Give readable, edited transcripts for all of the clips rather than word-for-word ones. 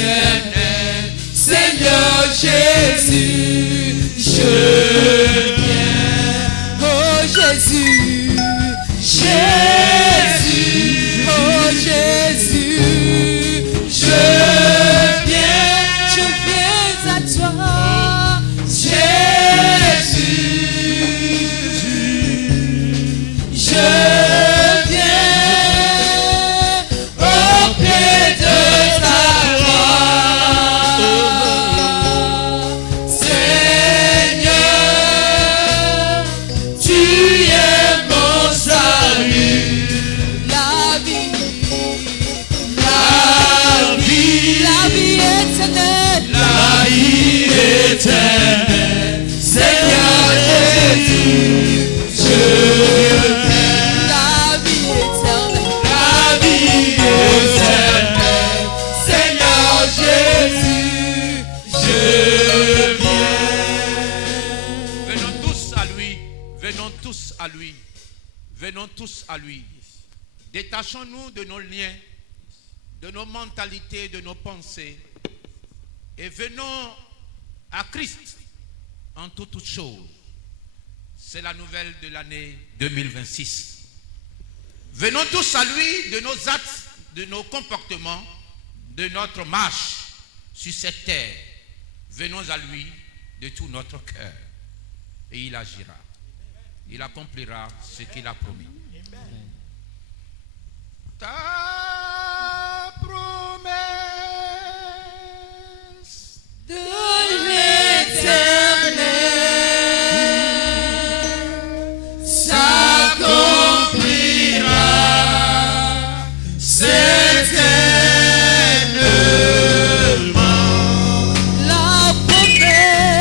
éternel, Seigneur Jésus, je viens. Oh Jésus, Jésus, oh Jésus, je viens à toi. Venons tous à lui. Détachons-nous de nos liens, de nos mentalités, de nos pensées. Et venons à Christ en toutes choses. C'est la nouvelle de l'année 2026. Venons tous à lui de nos actes, de nos comportements, de notre marche sur cette terre. Venons à lui de tout notre cœur. Et il agira. Il accomplira ce qu'il a promis. Ta promesse de l'éternel s'accomplira certainement. La promesse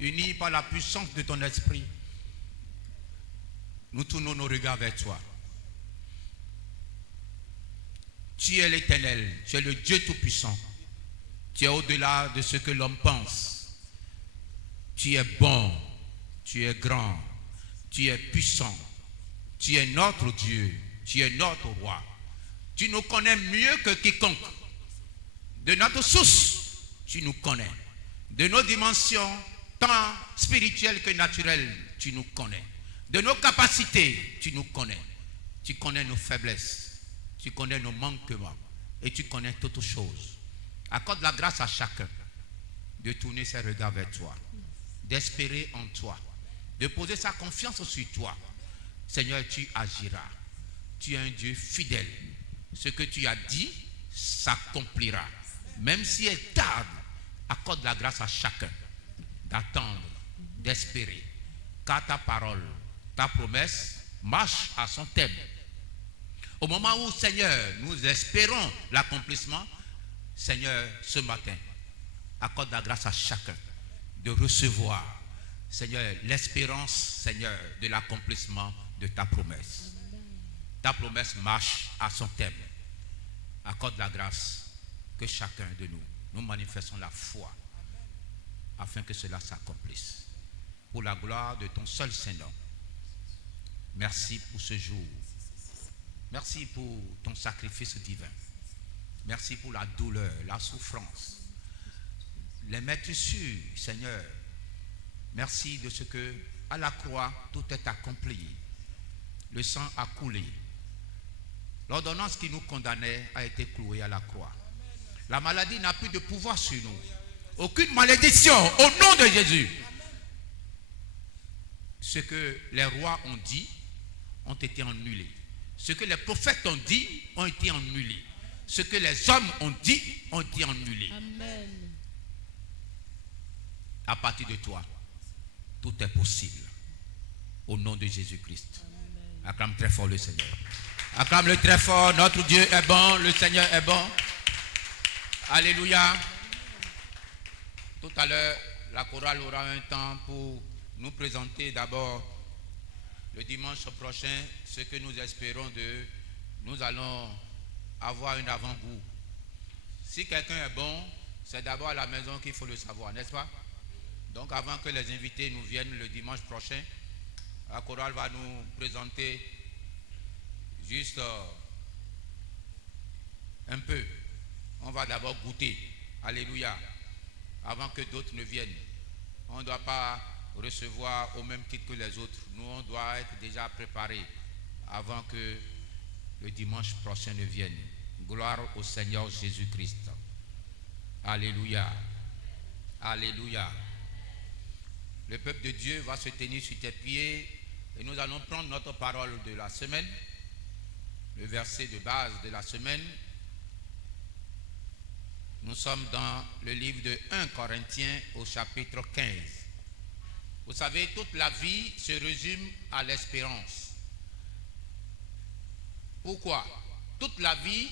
unis par la puissance de ton esprit, nous tournons nos regards vers toi. Tu es l'Éternel, tu es le Dieu Tout-Puissant. Tu es au-delà de ce que l'homme pense. Tu es bon, tu es grand, tu es puissant. Tu es notre Dieu, tu es notre roi. Tu nous connais mieux que quiconque. De notre source, tu nous connais. De nos dimensions, tant spirituelles que naturelles, tu nous connais. De nos capacités, tu nous connais. Tu connais nos faiblesses. Tu connais nos manquements. Et tu connais toutes choses. Accorde la grâce à chacun de tourner ses regards vers toi, d'espérer en toi, de poser sa confiance sur toi. Seigneur, tu agiras. Tu es un Dieu fidèle. Ce que tu as dit s'accomplira. Même si elle tarde, accorde la grâce à chacun d'attendre, d'espérer. Car ta parole, ta promesse marche à son thème. Au moment où, Seigneur, nous espérons l'accomplissement, Seigneur, ce matin, accorde la grâce à chacun de recevoir, Seigneur, l'espérance, Seigneur, de l'accomplissement de ta promesse. Ta promesse marche à son thème. Accorde la grâce que chacun de nous manifestons la foi afin que cela s'accomplisse. Pour la gloire de ton seul Saint-Nom. Merci pour ce jour. Merci pour ton sacrifice divin. Merci pour la douleur, la souffrance. Les maîtrisures, Seigneur. Merci de ce que, à la croix, tout est accompli. Le sang a coulé. L'ordonnance qui nous condamnait a été clouée à la croix. La maladie n'a plus de pouvoir sur nous. Aucune malédiction au nom de Jésus. Ce que les rois ont dit ont été annulés. Ce que les prophètes ont dit ont été annulés. Ce que les hommes ont dit ont été annulés. Amen. À partir de toi, tout est possible. Au nom de Jésus-Christ. Acclame très fort le Seigneur. Acclame-le très fort. Notre Dieu est bon. Le Seigneur est bon. Alléluia. Tout à l'heure, la chorale aura un temps pour nous présenter d'abord le dimanche prochain ce que nous espérons de. Nous allons avoir un avant-goût. Si quelqu'un est bon, c'est d'abord à la maison qu'il faut le savoir, n'est-ce pas? Donc avant que les invités nous viennent le dimanche prochain, la chorale va nous présenter juste un peu. On va d'abord goûter. Alléluia. Avant que d'autres ne viennent. On ne doit pas recevoir au même titre que les autres. Nous, on doit être déjà préparés avant que le dimanche prochain ne vienne. Gloire au Seigneur Jésus-Christ. Alléluia. Alléluia. Le peuple de Dieu va se tenir sur tes pieds et nous allons prendre notre parole de la semaine, le verset de base de la semaine. Nous sommes dans le livre de 1 Corinthiens au chapitre 15. Vous savez, toute la vie se résume à l'espérance. Pourquoi? Toute la vie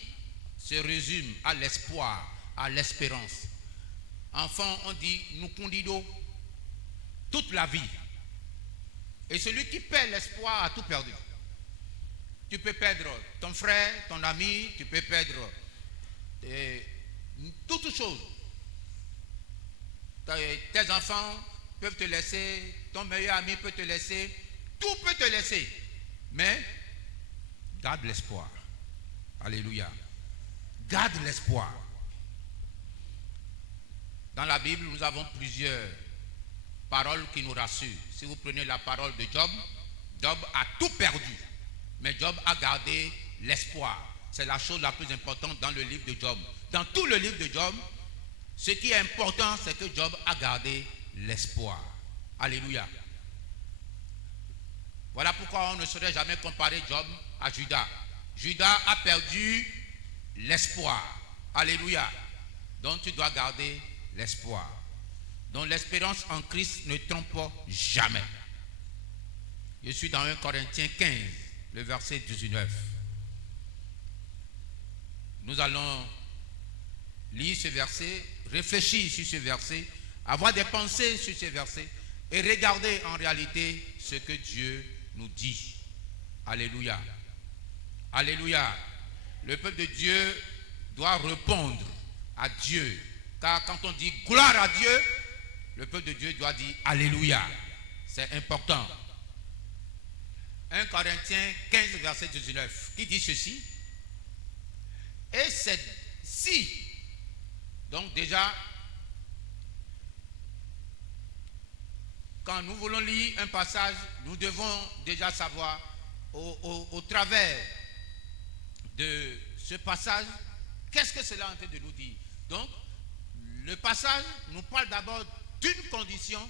se résume à l'espoir, à l'espérance. Enfant, on dit nous condido toute la vie. Et celui qui perd l'espoir a tout perdu. Tu peux perdre ton frère, ton ami, tu peux perdre toutes choses. Tes enfants peuvent te laisser, ton meilleur ami peut te laisser, tout peut te laisser. Mais garde l'espoir. Alléluia. Garde l'espoir. Dans la Bible, nous avons plusieurs paroles qui nous rassurent. Si vous prenez la parole de Job, Job a tout perdu. Mais Job a gardé l'espoir. C'est la chose la plus importante dans le livre de Job. Dans tout le livre de Job, ce qui est important, c'est que Job a gardé l'espoir. Alléluia. Voilà pourquoi on ne saurait jamais comparer Job à Judas. Judas a perdu l'espoir. Alléluia. Donc tu dois garder l'espoir. Donc l'espérance en Christ ne trompe jamais. Je suis dans 1 Corinthiens 15, le verset 19. Nous allons lire ce verset, réfléchir sur ce verset, avoir des pensées sur ce verset et regarder en réalité ce que Dieu nous dit. Alléluia. Alléluia. Le peuple de Dieu doit répondre à Dieu. Car quand on dit gloire à Dieu, le peuple de Dieu doit dire Alléluia. C'est important. 1 Corinthiens 15, verset 19, qui dit ceci. Et c'est si. Donc déjà, quand nous voulons lire un passage, nous devons déjà savoir au travers de ce passage, qu'est-ce que cela est en train de nous dire. Donc, Le passage nous parle d'abord d'une condition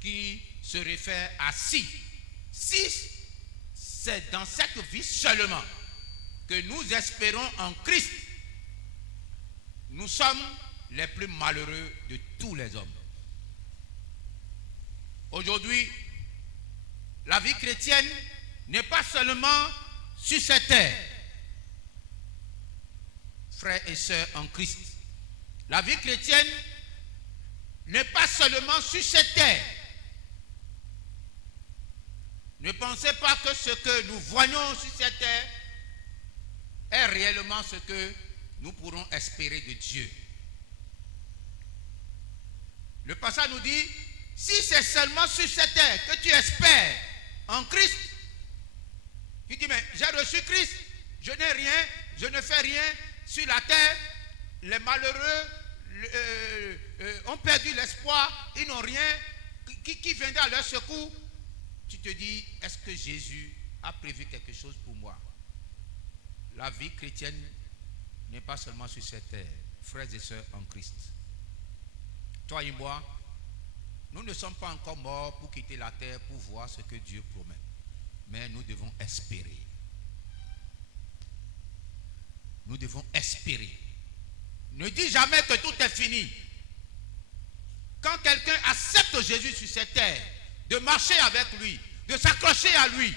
qui se réfère à si. Si c'est dans cette vie seulement que nous espérons en Christ, nous sommes les plus malheureux de tous les hommes. Aujourd'hui, la vie chrétienne n'est pas seulement sur cette terre. Frères et sœurs en Christ, la vie chrétienne n'est pas seulement sur cette terre. Ne pensez pas que ce que nous voyons sur cette terre est réellement ce que nous pourrons espérer de Dieu. Le passage nous dit, si c'est seulement sur cette terre que tu espères en Christ, tu dis, mais j'ai reçu Christ, je n'ai rien, je ne fais rien sur la terre, les malheureux ont perdu l'espoir, ils n'ont rien, qui viendra à leur secours? Tu te dis, est-ce que Jésus a prévu quelque chose pour moi? La vie chrétienne n'est pas seulement sur cette terre, frères et sœurs en Christ. Toi et moi, nous ne sommes pas encore morts pour quitter la terre pour voir ce que Dieu promet. Mais nous devons espérer. Nous devons espérer. Ne dis jamais que tout est fini. Quand quelqu'un accepte Jésus sur cette terre, de marcher avec lui, de s'accrocher à lui,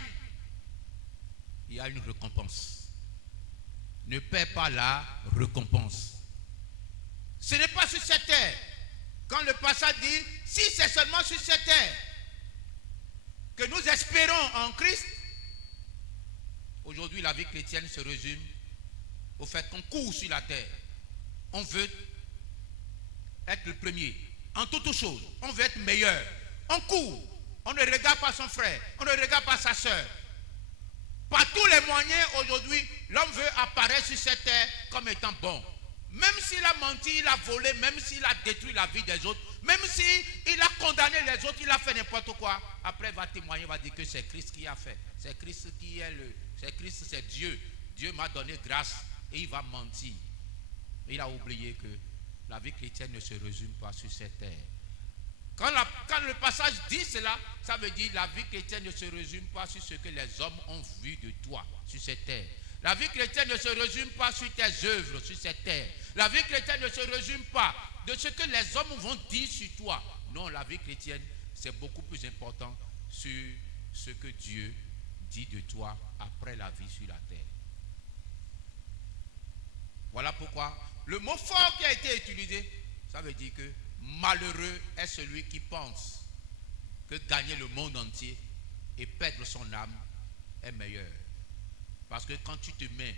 il y a une récompense. Ne perds pas la récompense. Ce n'est pas sur cette terre. Quand le passage dit, si c'est seulement sur cette terre que nous espérons en Christ, aujourd'hui la vie chrétienne se résume au fait qu'on court sur la terre. On veut être le premier en toutes choses. On veut être meilleur. On court. On ne regarde pas son frère. On ne regarde pas sa soeur. Par tous les moyens aujourd'hui, l'homme veut apparaître sur cette terre comme étant bon. Même s'il a menti, il a volé, même s'il a détruit la vie des autres, même s'il a condamné les autres, il a fait n'importe quoi. Après, il va témoigner, il va dire que c'est Christ qui a fait. C'est Christ qui est c'est Christ, c'est Dieu. Dieu m'a donné grâce et il va mentir. Il a oublié que la vie chrétienne ne se résume pas sur cette terre. Quand le passage dit cela, ça veut dire que la vie chrétienne ne se résume pas sur ce que les hommes ont vu de toi sur cette terre. La vie chrétienne ne se résume pas sur tes œuvres sur cette terre. La vie chrétienne ne se résume pas de ce que les hommes vont dire sur toi. Non, la vie chrétienne, c'est beaucoup plus important sur ce que Dieu dit de toi après la vie sur la terre. Voilà pourquoi le mot fort qui a été utilisé, ça veut dire que malheureux est celui qui pense que gagner le monde entier et perdre son âme est meilleur. Parce que quand tu te mets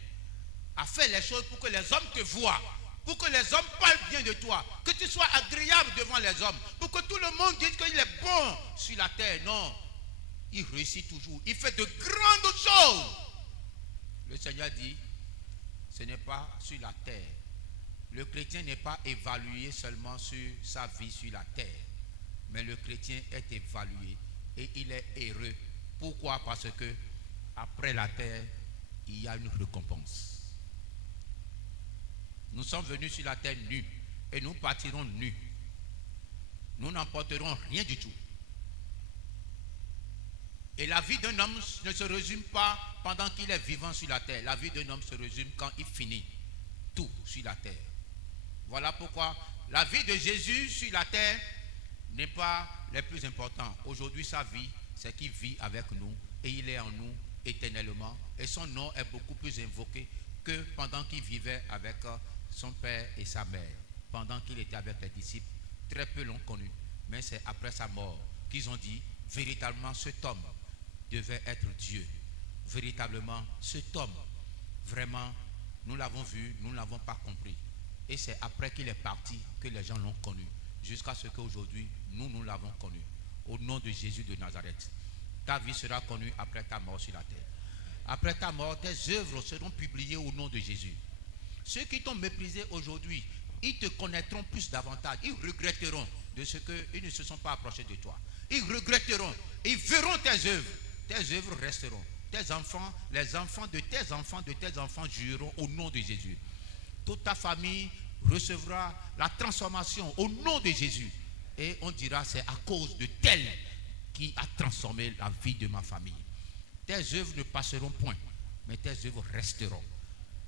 à faire les choses pour que les hommes te voient, pour que les hommes parlent bien de toi, que tu sois agréable devant les hommes, pour que tout le monde dise qu'il est bon sur la terre, non, il réussit toujours, il fait de grandes choses. Le Seigneur dit, ce n'est pas sur la terre. Le chrétien n'est pas évalué seulement sur sa vie sur la terre, mais le chrétien est évalué et il est heureux. Pourquoi? Parce que après la terre, il y a une récompense. Nous sommes venus sur la terre nus et nous partirons nus. Nous n'emporterons rien du tout. Et la vie d'un homme ne se résume pas pendant qu'il est vivant sur la terre. La vie d'un homme se résume quand il finit tout sur la terre. Voilà pourquoi la vie de Jésus sur la terre n'est pas le plus important. Aujourd'hui, sa vie, c'est qu'il vit avec nous et il est en nous éternellement. Et son nom est beaucoup plus invoqué que pendant qu'il vivait avec son père et sa mère. Pendant qu'il était avec les disciples, très peu l'ont connu. Mais c'est après sa mort qu'ils ont dit, véritablement cet homme devait être Dieu. Véritablement cet homme, vraiment, nous l'avons vu, nous ne l'avons pas compris. Et c'est après qu'il est parti que les gens l'ont connu. Jusqu'à ce qu'aujourd'hui, nous l'avons connu. Au nom de Jésus de Nazareth. Ta vie sera connue après ta mort sur la terre. Après ta mort, tes œuvres seront publiées au nom de Jésus. Ceux qui t'ont méprisé aujourd'hui, ils te connaîtront plus davantage. Ils regretteront de ce qu'ils ne se sont pas approchés de toi. Ils regretteront. Ils verront tes œuvres. Tes œuvres resteront. Tes enfants, les enfants de tes enfants jureront au nom de Jésus. Toute ta famille recevra la transformation au nom de Jésus. Et on dira, c'est à cause de tel qui a transformé la vie de ma famille. Tes œuvres ne passeront point, mais tes œuvres resteront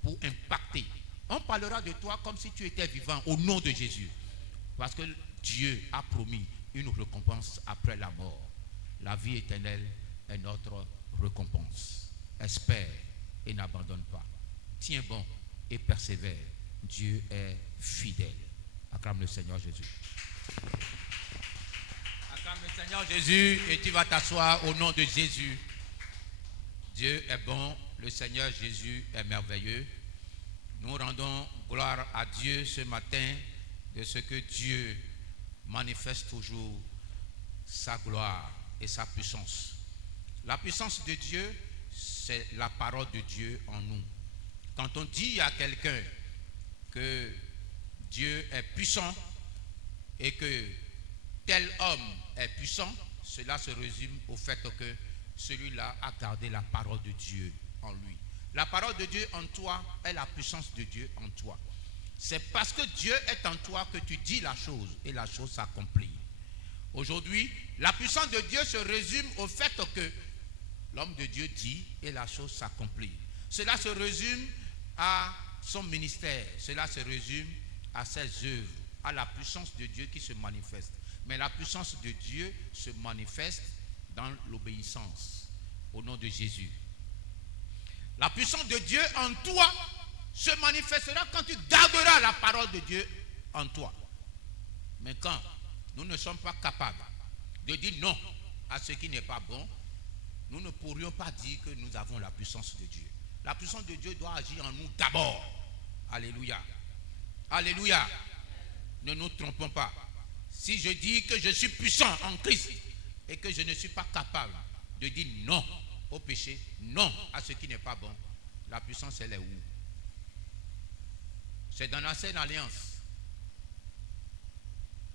pour impacter. On parlera de toi comme si tu étais vivant au nom de Jésus. Parce que Dieu a promis une récompense après la mort. La vie éternelle est notre récompense. Espère et n'abandonne pas. Tiens bon et persévère. Dieu est fidèle. Acclame le Seigneur Jésus. Acclame le Seigneur Jésus et tu vas t'asseoir au nom de Jésus. Dieu est bon, le Seigneur Jésus est merveilleux. Nous rendons gloire à Dieu ce matin de ce que Dieu manifeste toujours sa gloire et sa puissance. La puissance de Dieu, c'est la parole de Dieu en nous. Quand on dit à quelqu'un que Dieu est puissant et que tel homme est puissant, cela se résume au fait que celui-là a gardé la parole de Dieu en lui. La parole de Dieu en toi est la puissance de Dieu en toi. C'est parce que Dieu est en toi que tu dis la chose et la chose s'accomplit. Aujourd'hui, la puissance de Dieu se résume au fait que l'homme de Dieu dit et la chose s'accomplit. Cela se résume à son ministère, cela se résume à ses œuvres, à la puissance de Dieu qui se manifeste. Mais la puissance de Dieu se manifeste dans l'obéissance au nom de Jésus. La puissance de Dieu en toi se manifestera quand tu garderas la parole de Dieu en toi. Mais quand nous ne sommes pas capables de dire non à ce qui n'est pas bon, nous ne pourrions pas dire que nous avons la puissance de Dieu. La puissance de Dieu doit agir en nous d'abord. Alléluia. Alléluia. Ne nous trompons pas. Si je dis que je suis puissant en Christ et que je ne suis pas capable de dire non au péché, non à ce qui n'est pas bon, la puissance elle est où? C'est dans l'ancienne alliance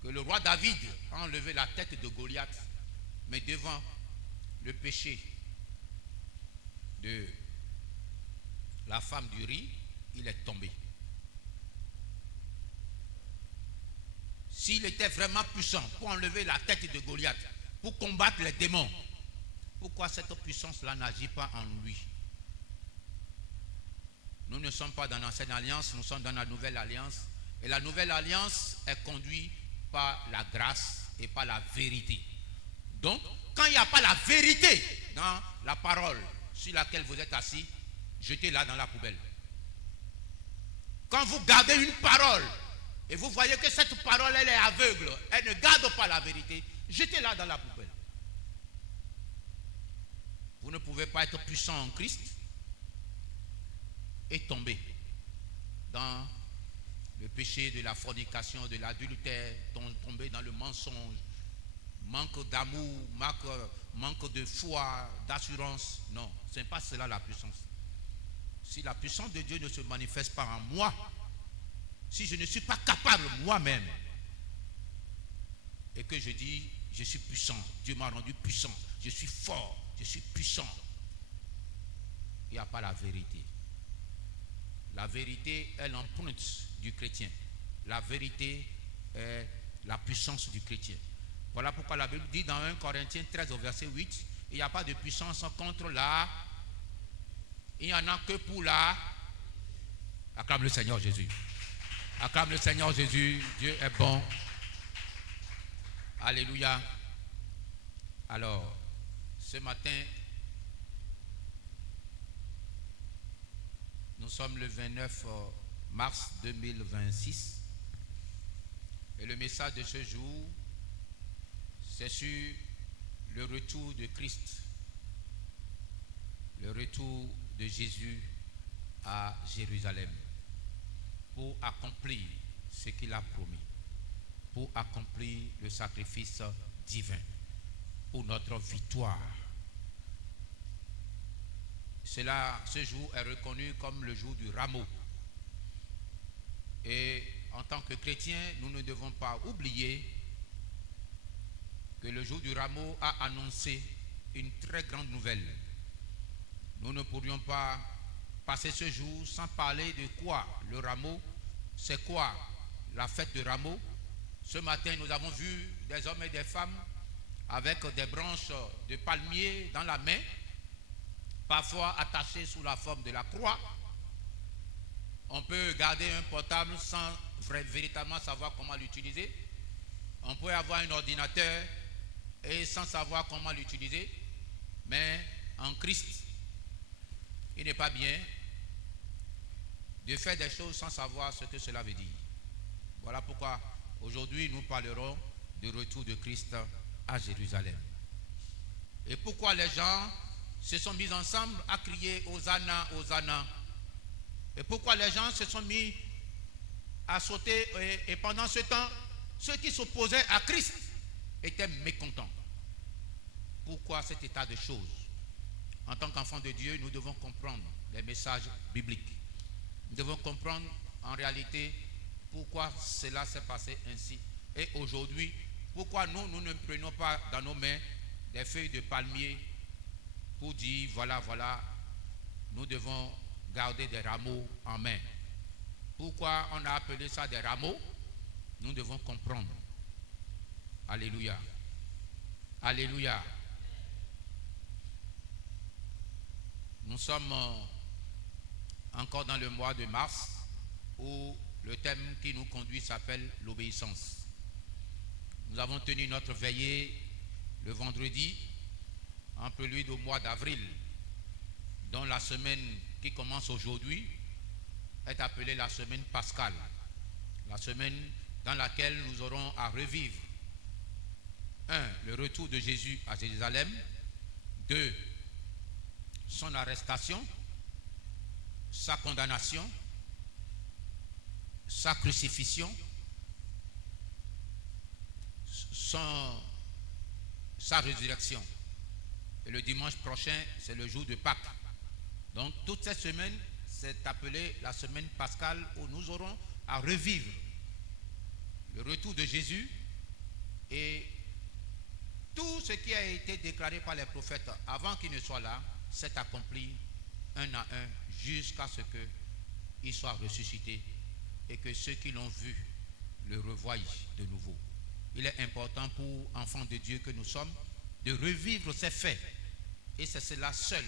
que le roi David a enlevé la tête de Goliath, mais devant le péché de la femme du riz, il est tombé. S'il était vraiment puissant pour enlever la tête de Goliath, pour combattre les démons, pourquoi cette puissance-là n'agit pas en lui? Nous ne sommes pas dans l'ancienne alliance, nous sommes dans la nouvelle alliance. Et la nouvelle alliance est conduite par la grâce et par la vérité. Donc, quand il n'y a pas la vérité dans la parole sur laquelle vous êtes assis, jetez-la dans la poubelle. Quand vous gardez une parole et vous voyez que cette parole elle est aveugle, elle ne garde pas la vérité, jetez-la dans la poubelle. Vous ne pouvez pas être puissant en Christ et tomber dans le péché de la fornication, de l'adultère, tomber dans le mensonge, manque d'amour, manque de foi, d'assurance. Non, ce n'est pas cela la puissance. Si la puissance de Dieu ne se manifeste pas en moi, si je ne suis pas capable moi-même, et que je dis, je suis puissant, Dieu m'a rendu puissant, je suis fort, je suis puissant, il n'y a pas la vérité. La vérité est l'empreinte du chrétien. La vérité est la puissance du chrétien. Voilà pourquoi la Bible dit dans 1 Corinthiens 13 au verset 8, il n'y a pas de puissance contre la... Il n'y en a que pour la... Acclame le Seigneur Jésus. Acclame le Seigneur Jésus. Dieu est bon. Alléluia. Alors, ce matin, nous sommes le 29 mars 2026 et le message de ce jour, c'est sur le retour de Christ, le retour de Jésus à Jérusalem pour accomplir ce qu'il a promis, pour accomplir le sacrifice divin, pour notre victoire. Ce jour est reconnu comme le jour du rameau. Et en tant que chrétiens, nous ne devons pas oublier que le jour du rameau a annoncé une très grande nouvelle. Nous ne pourrions pas passer ce jour sans parler de quoi? Le rameau, c'est quoi? la fête de Rameau. Ce matin, nous avons vu des hommes et des femmes avec des branches de palmier dans la main, parfois attachées sous la forme de la croix. On peut garder un portable sans véritablement savoir comment l'utiliser. On peut avoir un ordinateur et sans savoir comment l'utiliser. Mais en Christ, il n'est pas bien de faire des choses sans savoir ce que cela veut dire. Voilà pourquoi aujourd'hui nous parlerons du retour de Christ à Jérusalem. Et pourquoi les gens se sont mis ensemble à crier Hosanna, Hosanna. Et pourquoi les gens se sont mis à sauter et pendant ce temps, ceux qui s'opposaient à Christ étaient mécontents. Pourquoi cet état de choses? En tant qu'enfants de Dieu, nous devons comprendre les messages bibliques. Nous devons comprendre en réalité pourquoi cela s'est passé ainsi. Et aujourd'hui, pourquoi nous ne prenons pas dans nos mains des feuilles de palmier pour dire voilà, voilà, nous devons garder des rameaux en main. Pourquoi on a appelé ça des rameaux? Nous devons comprendre. Alléluia. Alléluia. Nous sommes encore dans le mois de mars où le thème qui nous conduit s'appelle l'obéissance. Nous avons tenu notre veillée le vendredi en prélude au mois d'avril, dont la semaine qui commence aujourd'hui est appelée la semaine pascale, la semaine dans laquelle nous aurons à revivre 1. Le retour de Jésus à Jérusalem, 2. Son arrestation, sa condamnation, sa crucifixion, sa résurrection. Et le dimanche prochain, c'est le jour de Pâques. Donc toute cette semaine, c'est appelé la semaine pascale où nous aurons à revivre le retour de Jésus et tout ce qui a été déclaré par les prophètes avant qu'il ne soit là s'est accompli un à un jusqu'à ce qu'il soit ressuscité et que ceux qui l'ont vu le revoient de nouveau. Il est important pour enfants de Dieu que nous sommes de revivre ces faits. Et c'est cela seul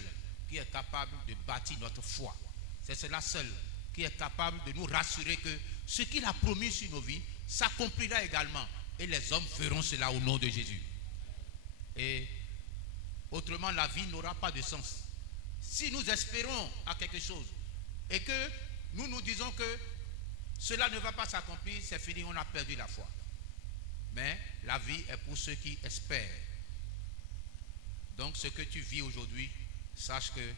qui est capable de bâtir notre foi. C'est cela seul qui est capable de nous rassurer que ce qu'il a promis sur nos vies s'accomplira également. Et les hommes feront cela au nom de Jésus. Et autrement, la vie n'aura pas de sens. Si nous espérons à quelque chose et que nous nous disons que cela ne va pas s'accomplir, c'est fini, on a perdu la foi. Mais la vie est pour ceux qui espèrent. Donc ce que tu vis aujourd'hui, sache que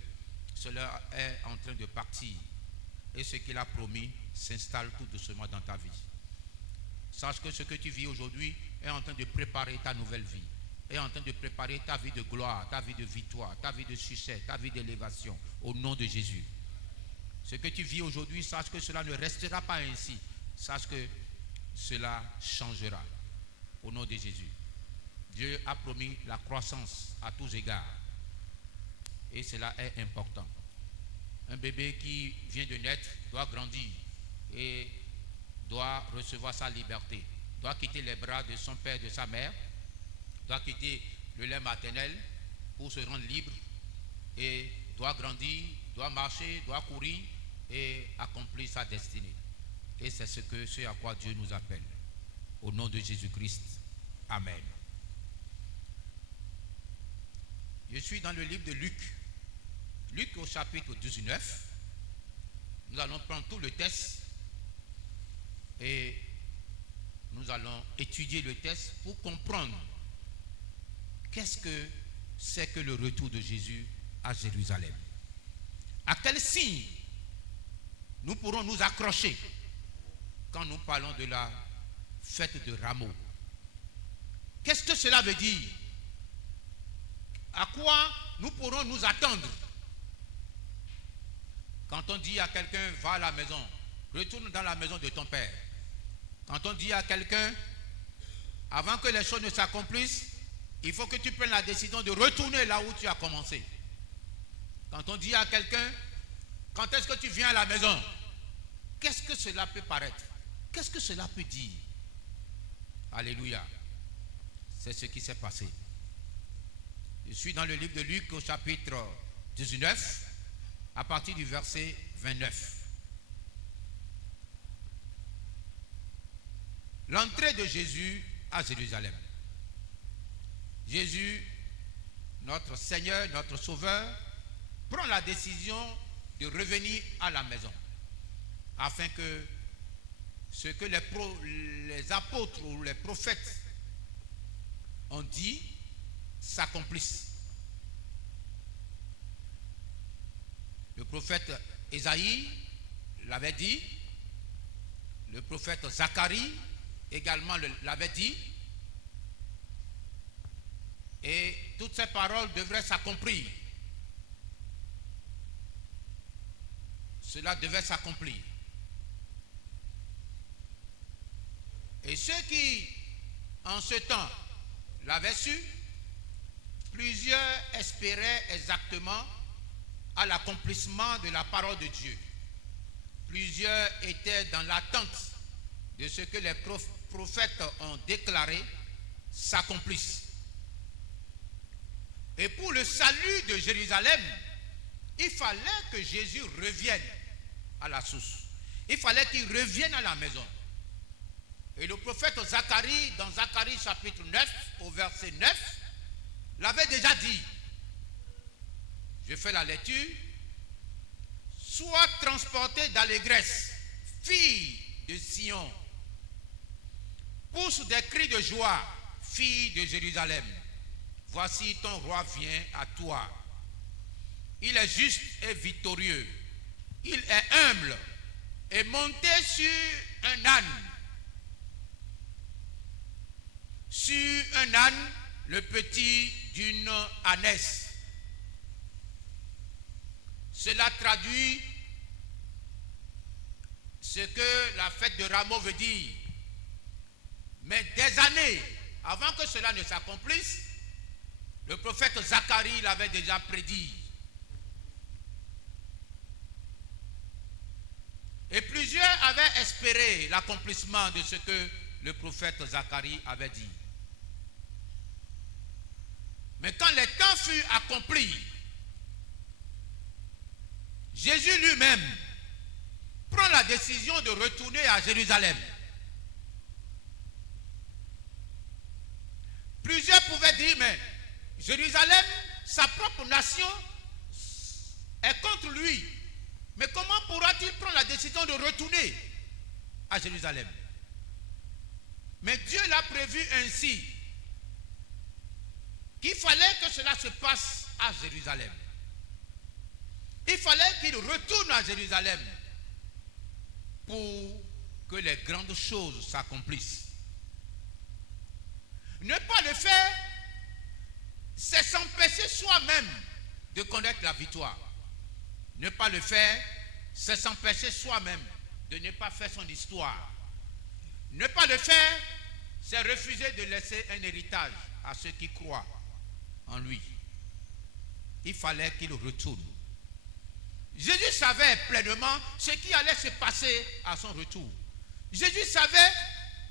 cela est en train de partir. Et ce qu'il a promis s'installe tout doucement dans ta vie. Sache que ce que tu vis aujourd'hui est en train de préparer ta nouvelle vie. Est en train de préparer ta vie de gloire, ta vie de victoire, ta vie de succès, ta vie d'élévation. Au nom de Jésus. Ce que tu vis aujourd'hui, sache que cela ne restera pas ainsi. Sache que cela changera. Au nom de Jésus. Dieu a promis la croissance à tous égards. Et cela est important. Un bébé qui vient de naître doit grandir et doit recevoir sa liberté. Doit quitter les bras de son père et de sa mère. Doit quitter le lait maternel pour se rendre libre. Et doit grandir, doit marcher, doit courir et accomplir sa destinée. Et c'est ce à quoi Dieu nous appelle. Au nom de Jésus-Christ. Amen. Je suis dans le livre de Luc. Luc au chapitre 19. Nous allons prendre tout le texte et nous allons étudier le texte pour comprendre qu'est-ce que c'est que le retour de Jésus à Jérusalem. À quel signe nous pourrons nous accrocher quand nous parlons de la fête de Rameau? Qu'est-ce que cela veut dire? À quoi nous pourrons nous attendre? Quand on dit à quelqu'un, va à la maison, retourne dans la maison de ton père. Quand on dit à quelqu'un, avant que les choses ne s'accomplissent, il faut que tu prennes la décision de retourner là où tu as commencé. Quand on dit à quelqu'un, quand est-ce que tu viens à la maison? Qu'est-ce que cela peut paraître? Qu'est-ce que cela peut dire? Alléluia. C'est ce qui s'est passé. Je suis dans le livre de Luc au chapitre 19, à partir du verset 29. L'entrée de Jésus à Jérusalem. Jésus, notre Seigneur, notre Sauveur, prend la décision de revenir à la maison, afin que ce que les apôtres ou les prophètes ont dit s'accomplisse. Le prophète Ésaïe l'avait dit, le prophète Zacharie également l'avait dit, et toutes ces paroles devraient s'accomplir. Cela devait s'accomplir. Et ceux qui, en ce temps, l'avaient su, plusieurs espéraient exactement à l'accomplissement de la parole de Dieu. Plusieurs étaient dans l'attente de ce que les prophètes ont déclaré s'accomplisse. Et pour le salut de Jérusalem, il fallait que Jésus revienne à la source. Il fallait qu'il revienne à la maison. Et le prophète Zacharie, dans Zacharie chapitre 9, au verset 9, l'avait déjà dit. Je fais la lecture. Sois transportée d'allégresse, fille de Sion. Pousse des cris de joie, fille de Jérusalem. Voici ton roi vient à toi. Il est juste et victorieux. Il est humble et monté sur un âne. Sur un âne, le petit d'une ânesse. Cela traduit ce que la fête de Rameau veut dire. Mais des années avant que cela ne s'accomplisse, le prophète Zacharie l'avait déjà prédit. Et plusieurs avaient espéré l'accomplissement de ce que le prophète Zacharie avait dit. Mais quand les temps furent accomplis, Jésus lui-même prend la décision de retourner à Jérusalem. Plusieurs pouvaient dire, mais Jérusalem, sa propre nation, est contre lui. Mais comment pourra-t-il prendre la décision de retourner à Jérusalem? Mais Dieu l'a prévu ainsi, qu'il fallait que cela se passe à Jérusalem. Il fallait qu'il retourne à Jérusalem pour que les grandes choses s'accomplissent. Ne pas le faire, c'est s'empêcher soi-même de connaître la victoire. Ne pas le faire, c'est s'empêcher soi-même de ne pas faire son histoire. Ne pas le faire, c'est refuser de laisser un héritage à ceux qui croient en lui. Il fallait qu'il retourne. Jésus savait pleinement ce qui allait se passer à son retour. Jésus savait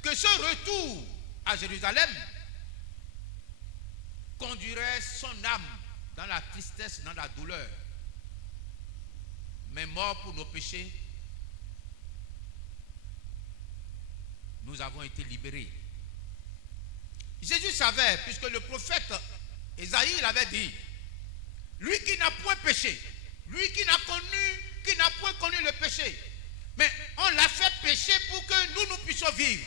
que ce retour à Jérusalem conduirait son âme dans la tristesse, dans la douleur. Mais mort pour nos péchés, nous avons été libérés. Jésus savait, puisque le prophète Ésaïe l'avait dit, lui qui n'a point péché, lui qui n'a point connu le péché, mais on l'a fait pécher pour que nous puissions vivre.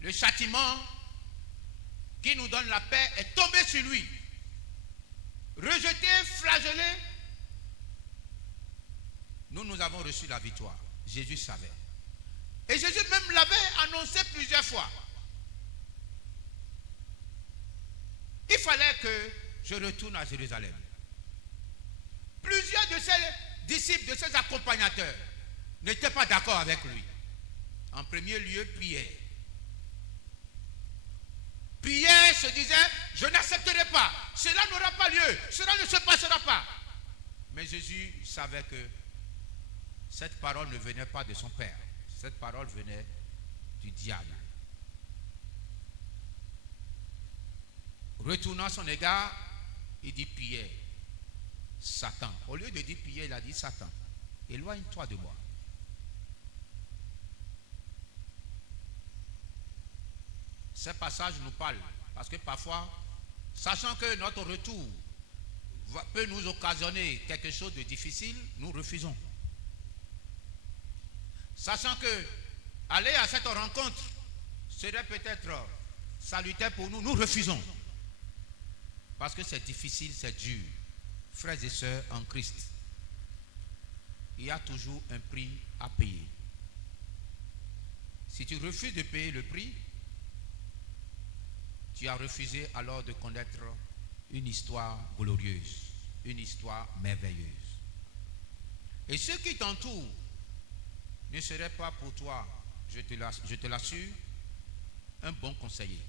Le châtiment qui nous donne la paix est tombé sur lui. Rejeté, flagellé, nous avons reçu la victoire. Jésus savait. Et Jésus même l'avait annoncé plusieurs fois. Il fallait que je retourne à Jérusalem. Plusieurs de ses disciples, de ses accompagnateurs, n'étaient pas d'accord avec lui. En premier lieu, Pierre. Pierre se disait, je n'accepterai pas, cela n'aura pas lieu, cela ne se passera pas. Mais Jésus savait que cette parole ne venait pas de son père. Cette parole venait du diable. Retournant à son égard, il dit Pierre, Satan. Au lieu de dire Pierre, il a dit Satan. Éloigne-toi de moi. Ce passage nous parle parce que parfois, sachant que notre retour peut nous occasionner quelque chose de difficile, nous refusons. Sachant que aller à cette rencontre serait peut-être salutaire pour nous, nous refusons. Parce que c'est difficile, c'est dur. Frères et sœurs en Christ, il y a toujours un prix à payer. Si tu refuses de payer le prix, tu as refusé alors de connaître une histoire glorieuse, une histoire merveilleuse. Et ceux qui t'entourent ne seraient pas pour toi, je te l'assure, un bon conseiller.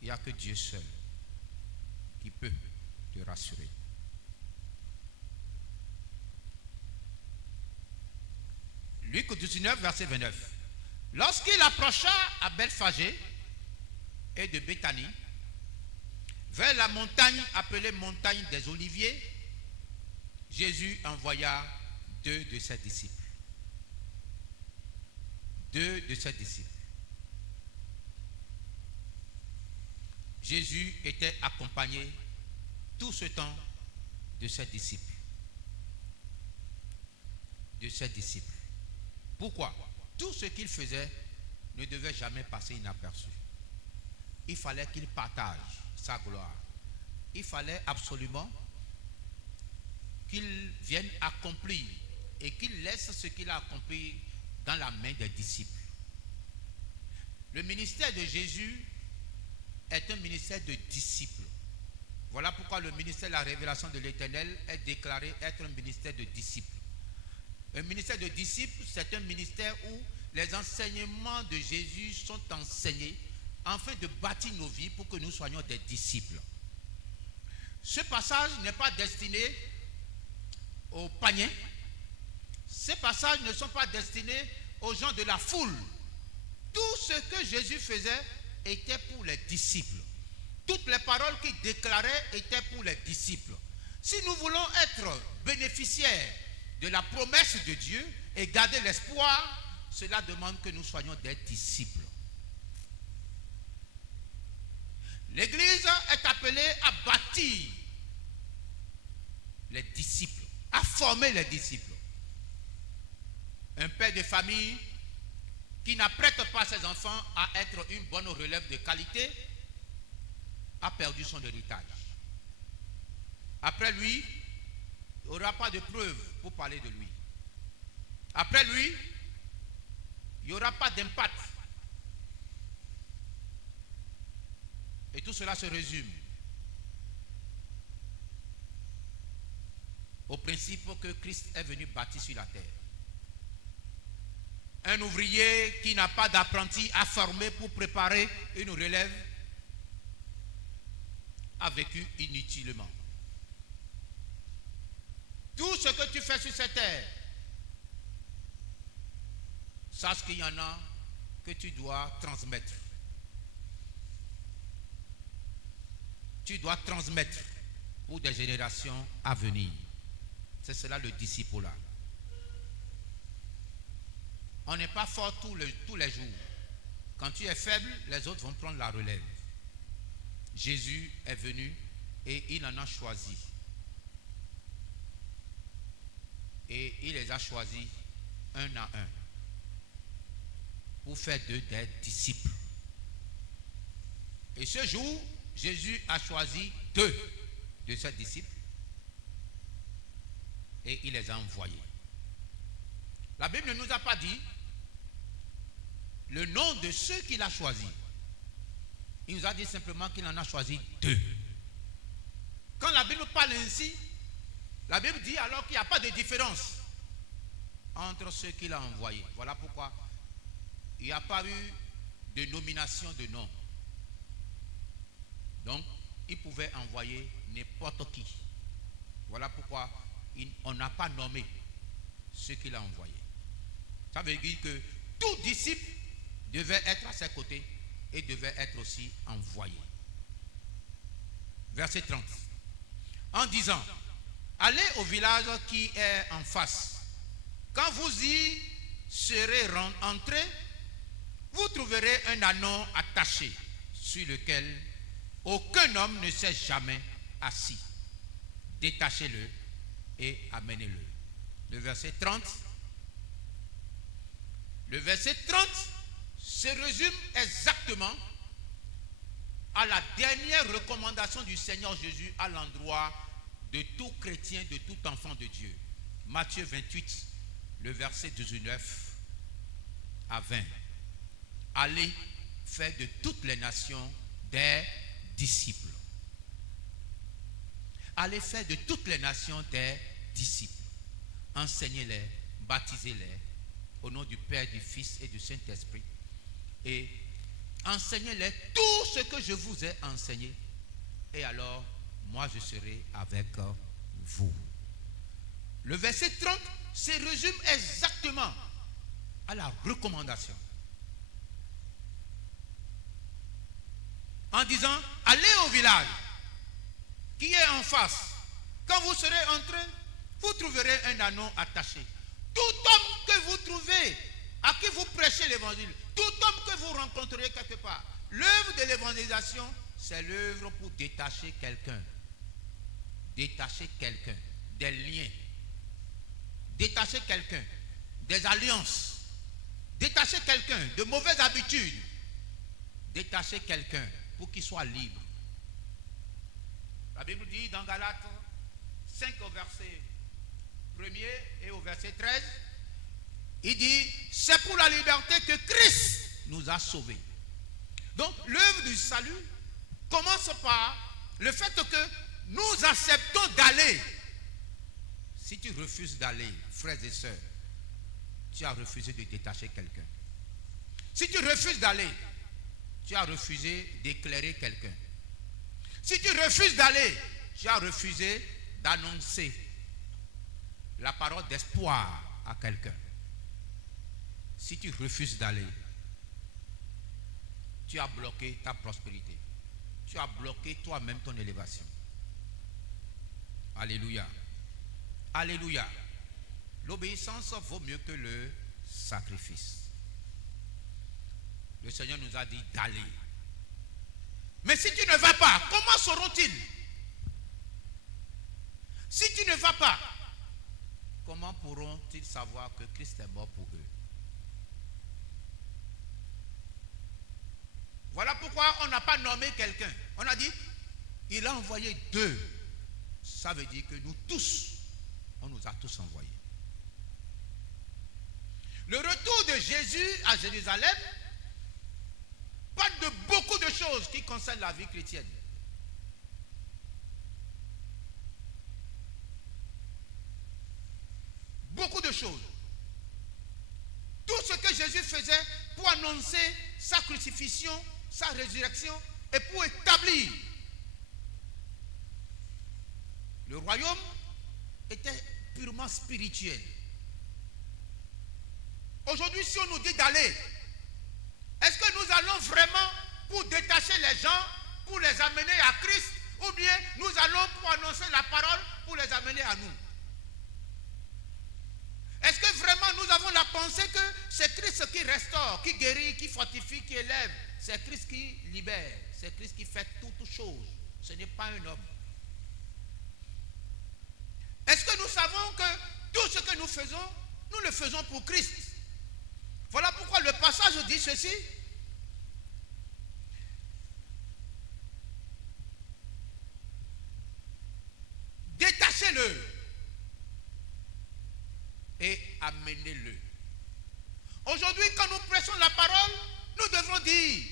Il n'y a que Dieu seul qui peut te rassurer. Luc 19, verset 29. Lorsqu'il approcha à Bethphagée et de Béthanie, vers la montagne appelée montagne des Oliviers, Jésus envoya 2 de ses disciples. 2 de ses disciples. Jésus était accompagné tout ce temps de ses disciples. De ses disciples. Pourquoi? Tout ce qu'il faisait ne devait jamais passer inaperçu. Il fallait qu'il partage sa gloire. Il fallait absolument qu'il vienne accomplir et qu'il laisse ce qu'il a accompli dans la main des disciples. Le ministère de Jésus est un ministère de disciples. Voilà pourquoi le ministère de la révélation de l'Éternel est déclaré être un ministère de disciples. Un ministère de disciples, c'est un ministère où les enseignements de Jésus sont enseignés afin de bâtir nos vies pour que nous soyons des disciples. Ce passage n'est pas destiné aux païens. Ces passages ne sont pas destinés aux gens de la foule. Tout ce que Jésus faisait était pour les disciples. Toutes les paroles qu'il déclarait étaient pour les disciples. Si nous voulons être bénéficiaires de la promesse de Dieu et garder l'espoir, cela demande que nous soyons des disciples. L'Église est appelée à bâtir les disciples, à former les disciples. Un père de famille qui n'apprête pas ses enfants à être une bonne relève de qualité a perdu son héritage. Après lui, il n'y aura pas de preuves pour parler de lui. Après lui, il n'y aura pas d'impact. Et tout cela se résume au principe que Christ est venu bâtir sur la terre. Un ouvrier qui n'a pas d'apprenti à former pour préparer une relève a vécu inutilement. Tout ce que tu fais sur cette terre, sache qu'il y en a que tu dois transmettre. Tu dois transmettre pour des générations à venir. C'est cela le disciple-là. On n'est pas fort tous les jours. Quand tu es faible, les autres vont prendre la relève. Jésus est venu et il en a choisi. Et il les a choisis un à un pour faire d'eux des disciples. Et ce jour, Jésus a choisi 2 de ses disciples et il les a envoyés. La Bible ne nous a pas dit le nom de ceux qu'il a choisis. Il nous a dit simplement qu'il en a choisi 2. Quand la Bible parle ainsi, la Bible dit alors qu'il n'y a pas de différence entre ceux qu'il a envoyés. Voilà pourquoi il n'y a pas eu de nomination de nom. Donc, il pouvait envoyer n'importe qui. Voilà pourquoi on n'a pas nommé ce qu'il a envoyé. Ça veut dire que tout disciple devait être à ses côtés et devait être aussi envoyé. Verset 30. En disant, allez au village qui est en face. Quand vous y serez entrés, vous trouverez un anneau attaché sur lequel aucun homme ne s'est jamais assis. Détachez-le et amenez-le. Le verset 30. Le verset 30 se résume exactement à la dernière recommandation du Seigneur Jésus à l'endroit de tout chrétien, de tout enfant de Dieu. Matthieu 28, le verset 19 à 20. Allez faire de toutes les nations des disciples. Allez faire de toutes les nations des disciples. Enseignez-les, baptisez-les au nom du Père, du Fils et du Saint-Esprit. Et enseignez-les tout ce que je vous ai enseigné. Et alors, moi je serai avec vous. Le verset 30 se résume exactement à la recommandation. En disant, allez au village qui est en face. Quand vous serez entrés, vous trouverez un anneau attaché. Tout homme que vous trouvez, à qui vous prêchez l'évangile, tout homme que vous rencontrerez quelque part, l'œuvre de l'évangélisation, c'est l'œuvre pour détacher quelqu'un. Détacher quelqu'un des liens. Détacher quelqu'un des alliances. Détacher quelqu'un de mauvaises habitudes. Détacher quelqu'un pour qu'il soit libre. La Bible dit dans Galates 5 au verset 1er et au verset 13, il dit, c'est pour la liberté que Christ nous a sauvés. Donc l'œuvre du salut commence par le fait que nous acceptons d'aller. Si tu refuses d'aller, frères et sœurs, tu as refusé de détacher quelqu'un. Si tu refuses d'aller, tu as refusé d'éclairer quelqu'un. Si tu refuses d'aller, tu as refusé d'annoncer la parole d'espoir à quelqu'un. Si tu refuses d'aller, tu as bloqué ta prospérité. Tu as bloqué toi-même ton élévation. Alléluia. Alléluia. L'obéissance vaut mieux que le sacrifice. Le Seigneur nous a dit d'aller. Mais si tu ne vas pas, comment sauront-ils? Si tu ne vas pas, comment pourront-ils savoir que Christ est mort pour eux? Voilà pourquoi on n'a pas nommé quelqu'un. On a dit, il a envoyé 2. Ça veut dire que nous tous, on nous a tous envoyés. Le retour de Jésus à Jérusalem parle de beaucoup de choses qui concernent la vie chrétienne. Beaucoup de choses. Tout ce que Jésus faisait pour annoncer sa crucifixion, sa résurrection et pour établir le royaume était purement spirituel. Aujourd'hui, si on nous dit d'aller, est-ce que nous allons vraiment pour détacher les gens, pour les amener à Christ, ou bien nous allons pour annoncer la parole, pour les amener à nous? Est-ce que vraiment nous avons la pensée que c'est Christ qui restaure, qui guérit, qui fortifie, qui élève? C'est Christ qui libère, c'est Christ qui fait toutes choses. Ce n'est pas un homme. Est-ce que nous savons que tout ce que nous faisons, nous le faisons pour Christ? Voilà pourquoi le passage dit ceci. Détachez-le et amenez-le. Aujourd'hui, quand nous prêchons la parole, nous devons dire,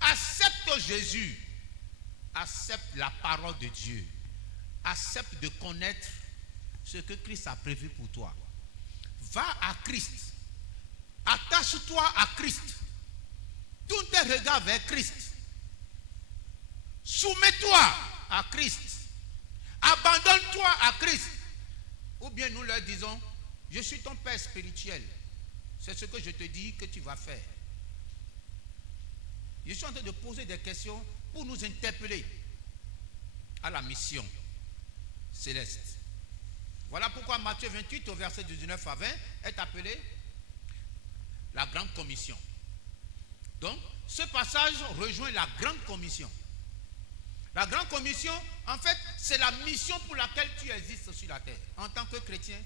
accepte Jésus, accepte la parole de Dieu, accepte de connaître ce que Christ a prévu pour toi. Va à Christ, attache-toi à Christ, tourne tes regards vers Christ, soumets-toi à Christ, abandonne-toi à Christ. Ou bien nous leur disons, Je suis ton père spirituel. C'est ce que je te dis que tu vas faire. Je suis en train de poser des questions pour nous interpeller à la mission céleste. Voilà pourquoi Matthieu 28 au verset 19 à 20 est appelé la grande commission. Donc, ce passage rejoint la grande commission. La grande commission, en fait, c'est la mission pour laquelle tu existes sur la terre. En tant que chrétien,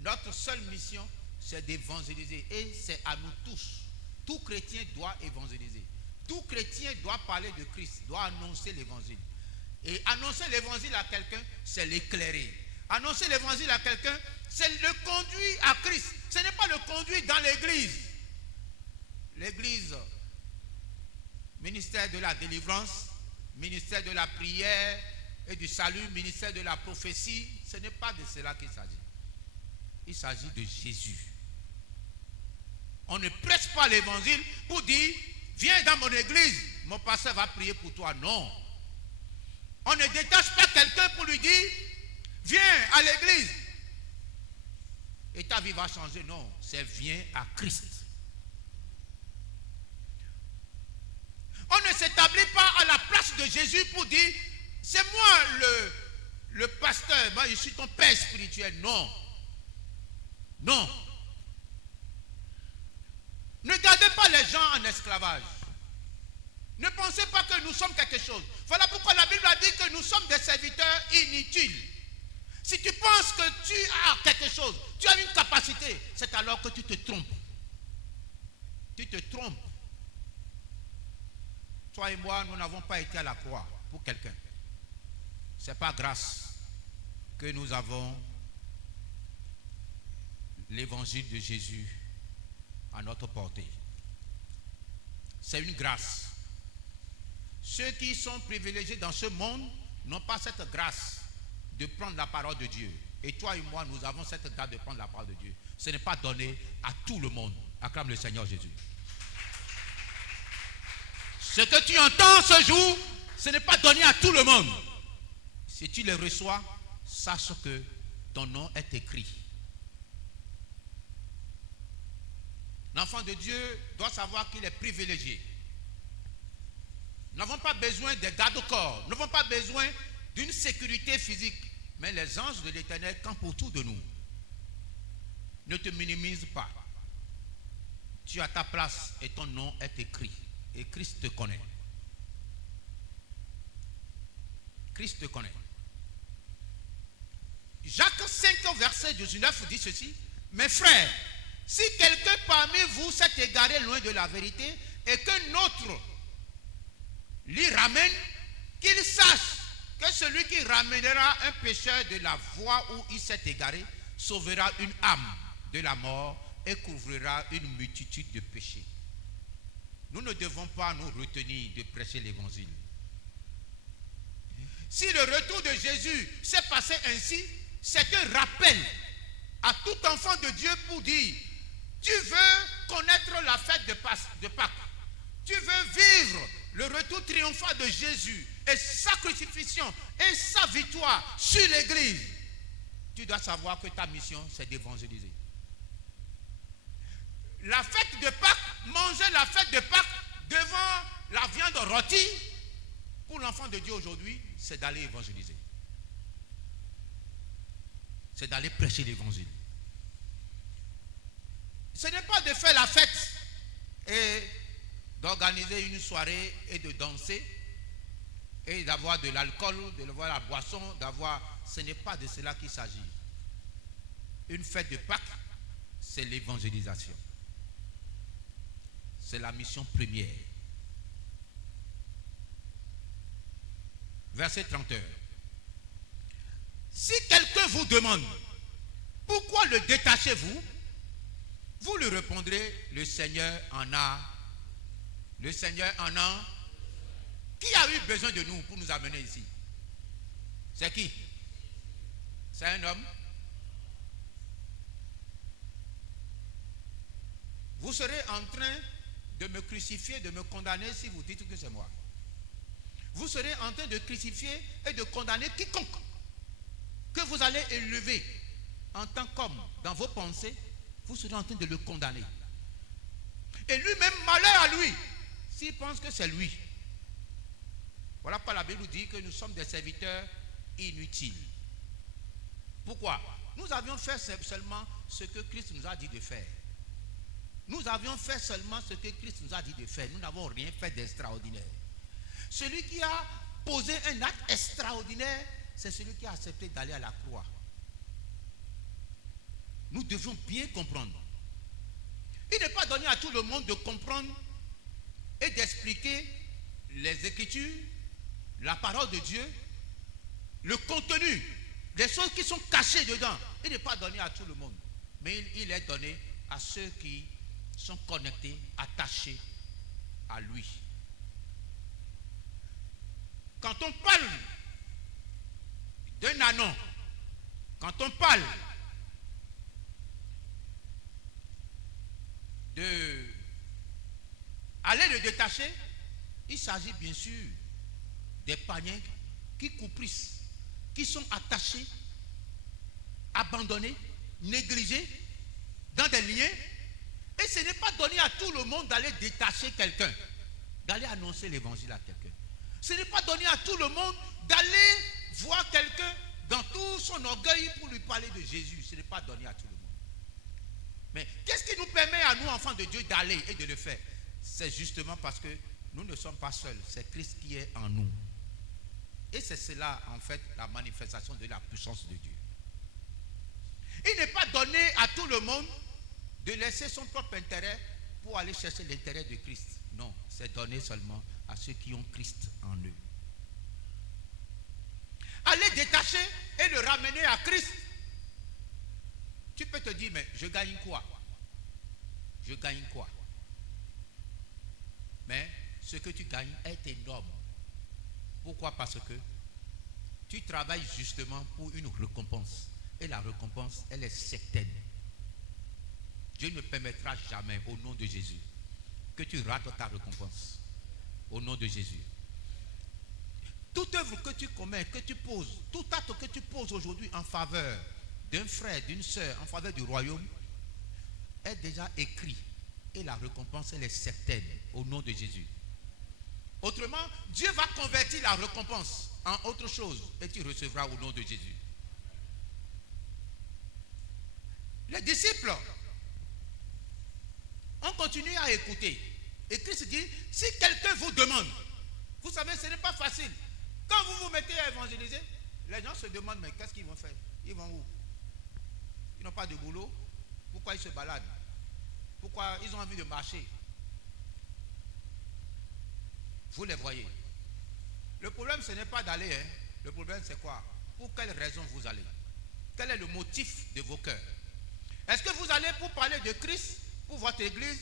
notre seule mission, c'est d'évangéliser. Et c'est à nous tous. Tout chrétien doit évangéliser. Tout chrétien doit parler de Christ, doit annoncer l'évangile. Et annoncer l'évangile à quelqu'un, c'est l'éclairer. Annoncer l'évangile à quelqu'un, c'est le conduire à Christ. Ce n'est pas le conduire dans l'église. L'église, ministère de la délivrance, ministère de la prière et du salut, ministère de la prophétie, ce n'est pas de cela qu'il s'agit. Il s'agit de Jésus. On ne presse pas l'évangile pour dire, viens dans mon église, mon pasteur va prier pour toi. Non. On ne détache pas quelqu'un pour lui dire, viens à l'église et ta vie va changer. Non, c'est viens à Christ. On ne s'établit pas à la place de Jésus pour dire, c'est moi le pasteur, moi je suis ton père spirituel. Non. Non. Ne gardez pas les gens en esclavage. Ne pensez pas que nous sommes quelque chose. Voilà pourquoi la Bible a dit que nous sommes des serviteurs inutiles. Si tu penses que tu as quelque chose, tu as une capacité, c'est alors que tu te trompes. Tu te trompes. Toi et moi, nous n'avons pas été à la croix pour quelqu'un. Ce n'est pas grâce que nous avons l'évangile de Jésus à notre portée. C'est une grâce. Ceux qui sont privilégiés dans ce monde n'ont pas cette grâce de prendre la parole de Dieu. Et toi et moi, nous avons cette grâce de prendre la parole de Dieu. Ce n'est pas donné à tout le monde. Acclame le Seigneur Jésus. Ce que tu entends ce jour, ce n'est pas donné à tout le monde. Si tu le reçois, sache que ton nom est écrit. L'enfant de Dieu doit savoir qu'il est privilégié. Nous n'avons pas besoin des garde-corps. Nous n'avons pas besoin d'une sécurité physique. Mais les anges de l'Éternel campent autour de nous. Ne te minimise pas. Tu as ta place et ton nom est écrit. Et Christ te connaît. Christ te connaît. Jacques 5, verset 19 dit ceci. Mes frères, si quelqu'un parmi vous s'est égaré loin de la vérité et que notre l'y ramène, qu'il sache que celui qui ramènera un pécheur de la voie où il s'est égaré sauvera une âme de la mort et couvrira une multitude de péchés. Nous ne devons pas nous retenir de prêcher l'évangile. Si le retour de Jésus s'est passé ainsi, c'est un rappel à tout enfant de Dieu pour dire, tu veux connaître la fête de Pâques, tu veux vivre le retour triomphal de Jésus et sa crucifixion et sa victoire sur l'église, tu dois savoir que ta mission c'est d'évangéliser. La fête de Pâques, manger la fête de Pâques devant la viande rôtie, pour l'enfant de Dieu aujourd'hui, c'est d'aller évangéliser. C'est d'aller prêcher l'évangile. Ce n'est pas de faire la fête et d'organiser une soirée et de danser et d'avoir de l'alcool, d'avoir la boisson, ce n'est pas de cela qu'il s'agit. Une fête de Pâques, c'est l'évangélisation. C'est la mission première. Verset 31. Si quelqu'un vous demande pourquoi le détachez-vous, vous lui répondrez, le Seigneur en a. Le Seigneur en a. Qui a eu besoin de nous pour nous amener ici? C'est qui? C'est un homme. Vous serez en train de me crucifier, de me condamner si vous dites que c'est moi. Vous serez en train de crucifier et de condamner quiconque que vous allez élever en tant qu'homme, dans vos pensées, vous serez en train de le condamner. Et lui-même, malheur à lui, s'il pense que c'est lui. Voilà pourquoi la Bible nous dit que nous sommes des serviteurs inutiles. Pourquoi? Nous avions fait seulement ce que Christ nous a dit de faire. Nous avions fait seulement ce que Christ nous a dit de faire. Nous n'avons rien fait d'extraordinaire. Celui qui a posé un acte extraordinaire, c'est celui qui a accepté d'aller à la croix. Nous devons bien comprendre. Il n'est pas donné à tout le monde de comprendre et d'expliquer les Écritures, la parole de Dieu, le contenu, les choses qui sont cachées dedans. Il n'est pas donné à tout le monde. Mais il est donné à ceux qui sont connectés, attachés à lui. Quand on parle d'un anon, quand on parle de aller le détacher, il s'agit bien sûr des païens qui couplissent, qui sont attachés, abandonnés, négligés, dans des liens. Et ce n'est pas donné à tout le monde d'aller détacher quelqu'un, d'aller annoncer l'évangile à quelqu'un. Ce n'est pas donné à tout le monde d'aller voir quelqu'un dans tout son orgueil pour lui parler de Jésus. Ce n'est pas donné à tout le monde. Mais qu'est-ce qui nous permet à nous, enfants de Dieu, d'aller et de le faire? C'est justement parce que nous ne sommes pas seuls. C'est Christ qui est en nous. Et c'est cela, en fait, la manifestation de la puissance de Dieu. Il n'est pas donné à tout le monde de laisser son propre intérêt pour aller chercher l'intérêt de Christ. Non, c'est donné seulement à ceux qui ont Christ en eux. Aller détacher et le ramener à Christ. Tu peux te dire, mais je gagne quoi? Je gagne quoi? Mais ce que tu gagnes est énorme. Pourquoi? Parce que tu travailles justement pour une récompense. Et la récompense, elle est certaine. Dieu ne permettra jamais, au nom de Jésus, que tu rates ta récompense. Au nom de Jésus. Toute œuvre que tu commets, que tu poses, tout acte que tu poses aujourd'hui en faveur d'un frère, d'une soeur, en faveur du royaume, est déjà écrit. Et la récompense, elle est certaine, au nom de Jésus. Autrement, Dieu va convertir la récompense en autre chose et tu recevras au nom de Jésus. Les disciples ont continué à écouter. Et Christ dit, si quelqu'un vous demande, vous savez, ce n'est pas facile. Quand vous vous mettez à évangéliser, les gens se demandent, mais qu'est-ce qu'ils vont faire? Ils vont où? Ils n'ont pas de boulot. Pourquoi ils se baladent? Pourquoi ils ont envie de marcher? Vous les voyez. Le problème, ce n'est pas d'aller. Le problème, c'est quoi? Pour quelle raison vous allez? Quel est le motif de vos cœurs? Est-ce que vous allez pour parler de Christ, pour votre église,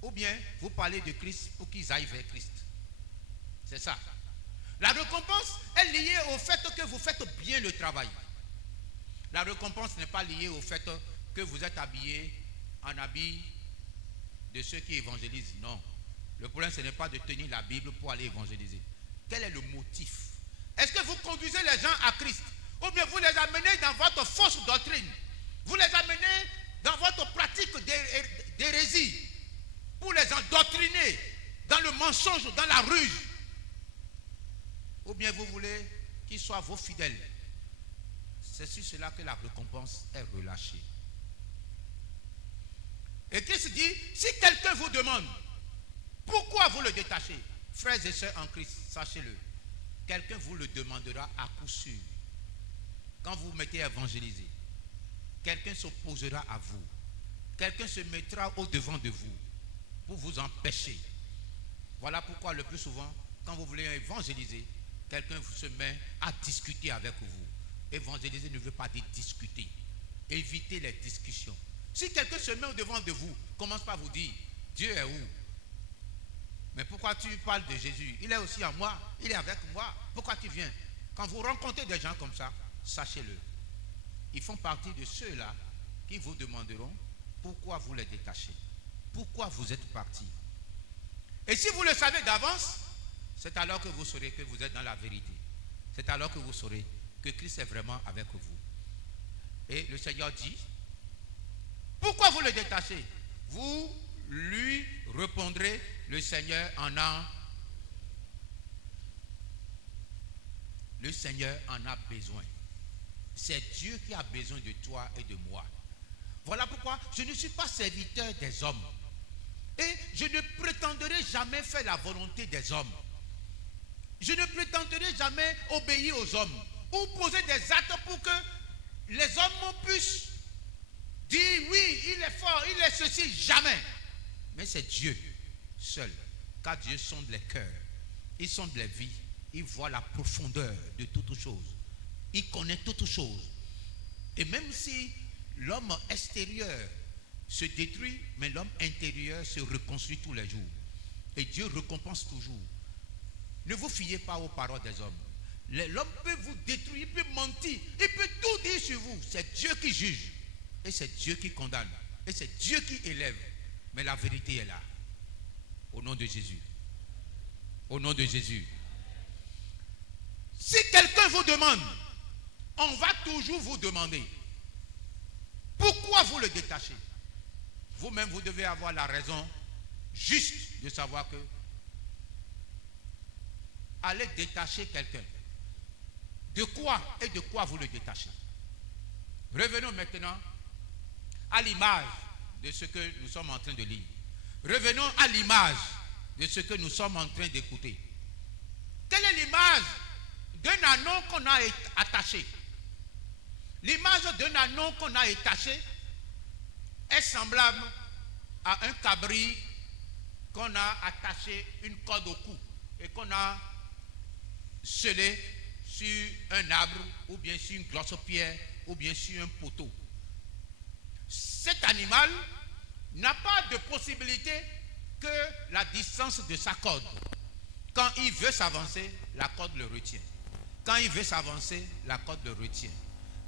ou bien vous parlez de Christ pour qu'ils aillent vers Christ? C'est ça. La récompense est liée au fait que vous faites bien le travail. La récompense n'est pas liée au fait que vous êtes habillé en habit de ceux qui évangélisent. Non. Le problème, ce n'est pas de tenir la Bible pour aller évangéliser. Quel est le motif? Est-ce que vous conduisez les gens à Christ? Ou bien vous les amenez dans votre fausse doctrine? Vous les amenez dans votre pratique d'hérésie pour les endoctriner dans le mensonge, dans la ruse? Ou bien vous voulez qu'ils soient vos fidèles? C'est sur cela que la récompense est relâchée. Et Christ dit, si quelqu'un vous demande, pourquoi vous le détachez? Frères et sœurs en Christ, sachez-le, quelqu'un vous le demandera à coup sûr. Quand vous vous mettez à évangéliser, quelqu'un s'opposera à vous. Quelqu'un se mettra au-devant de vous pour vous empêcher. Voilà pourquoi le plus souvent, quand vous voulez évangéliser, quelqu'un se met à discuter avec vous. Évangéliser ne veut pas dire discuter. Évitez les discussions. Si quelqu'un se met au-devant de vous, commence par vous dire, Dieu est où? Mais pourquoi tu parles de Jésus? Il est aussi en moi, il est avec moi. Pourquoi tu viens? Quand vous rencontrez des gens comme ça, sachez-le. Ils font partie de ceux-là qui vous demanderont pourquoi vous les détachez. Pourquoi vous êtes partis. Et si vous le savez d'avance, c'est alors que vous saurez que vous êtes dans la vérité. C'est alors que vous saurez que Christ est vraiment avec vous. Et le Seigneur dit, pourquoi vous le détachez? Vous lui répondrez, le Seigneur en a. Le Seigneur en a besoin. C'est Dieu qui a besoin de toi et de moi. Voilà pourquoi je ne suis pas serviteur des hommes. Et je ne prétendrai jamais faire la volonté des hommes. Je ne prétendrai jamais obéir aux hommes ou poser des actes pour que les hommes puissent dire oui, il est fort, il est ceci, jamais. Mais c'est Dieu seul. Car Dieu sonde les cœurs, il sonde les vies, il voit la profondeur de toutes choses. Il connaît toutes choses. Et même si l'homme extérieur se détruit, mais l'homme intérieur se reconstruit tous les jours. Et Dieu récompense toujours. Ne vous fiez pas aux paroles des hommes. L'homme peut vous détruire, il peut mentir, il peut tout dire sur vous. C'est Dieu qui juge. Et c'est Dieu qui condamne. Et c'est Dieu qui élève. Mais la vérité est là. Au nom de Jésus. Au nom de Jésus. Si quelqu'un vous demande, on va toujours vous demander pourquoi vous le détachez. Vous-même, vous devez avoir la raison juste de savoir que allez détacher quelqu'un. De quoi et de quoi vous le détachez? Revenons maintenant à l'image de ce que nous sommes en train de lire. Revenons à l'image de ce que nous sommes en train d'écouter. Quelle est l'image d'un anon qu'on a attaché? L'image d'un anon qu'on a attaché est semblable à un cabri qu'on a attaché une corde au cou et qu'on a scellé sur un arbre ou bien sur une grosse pierre ou bien sur un poteau. Cet animal n'a pas de possibilité que la distance de sa corde. Quand il veut s'avancer, la corde le retient. Quand il veut s'avancer, la corde le retient.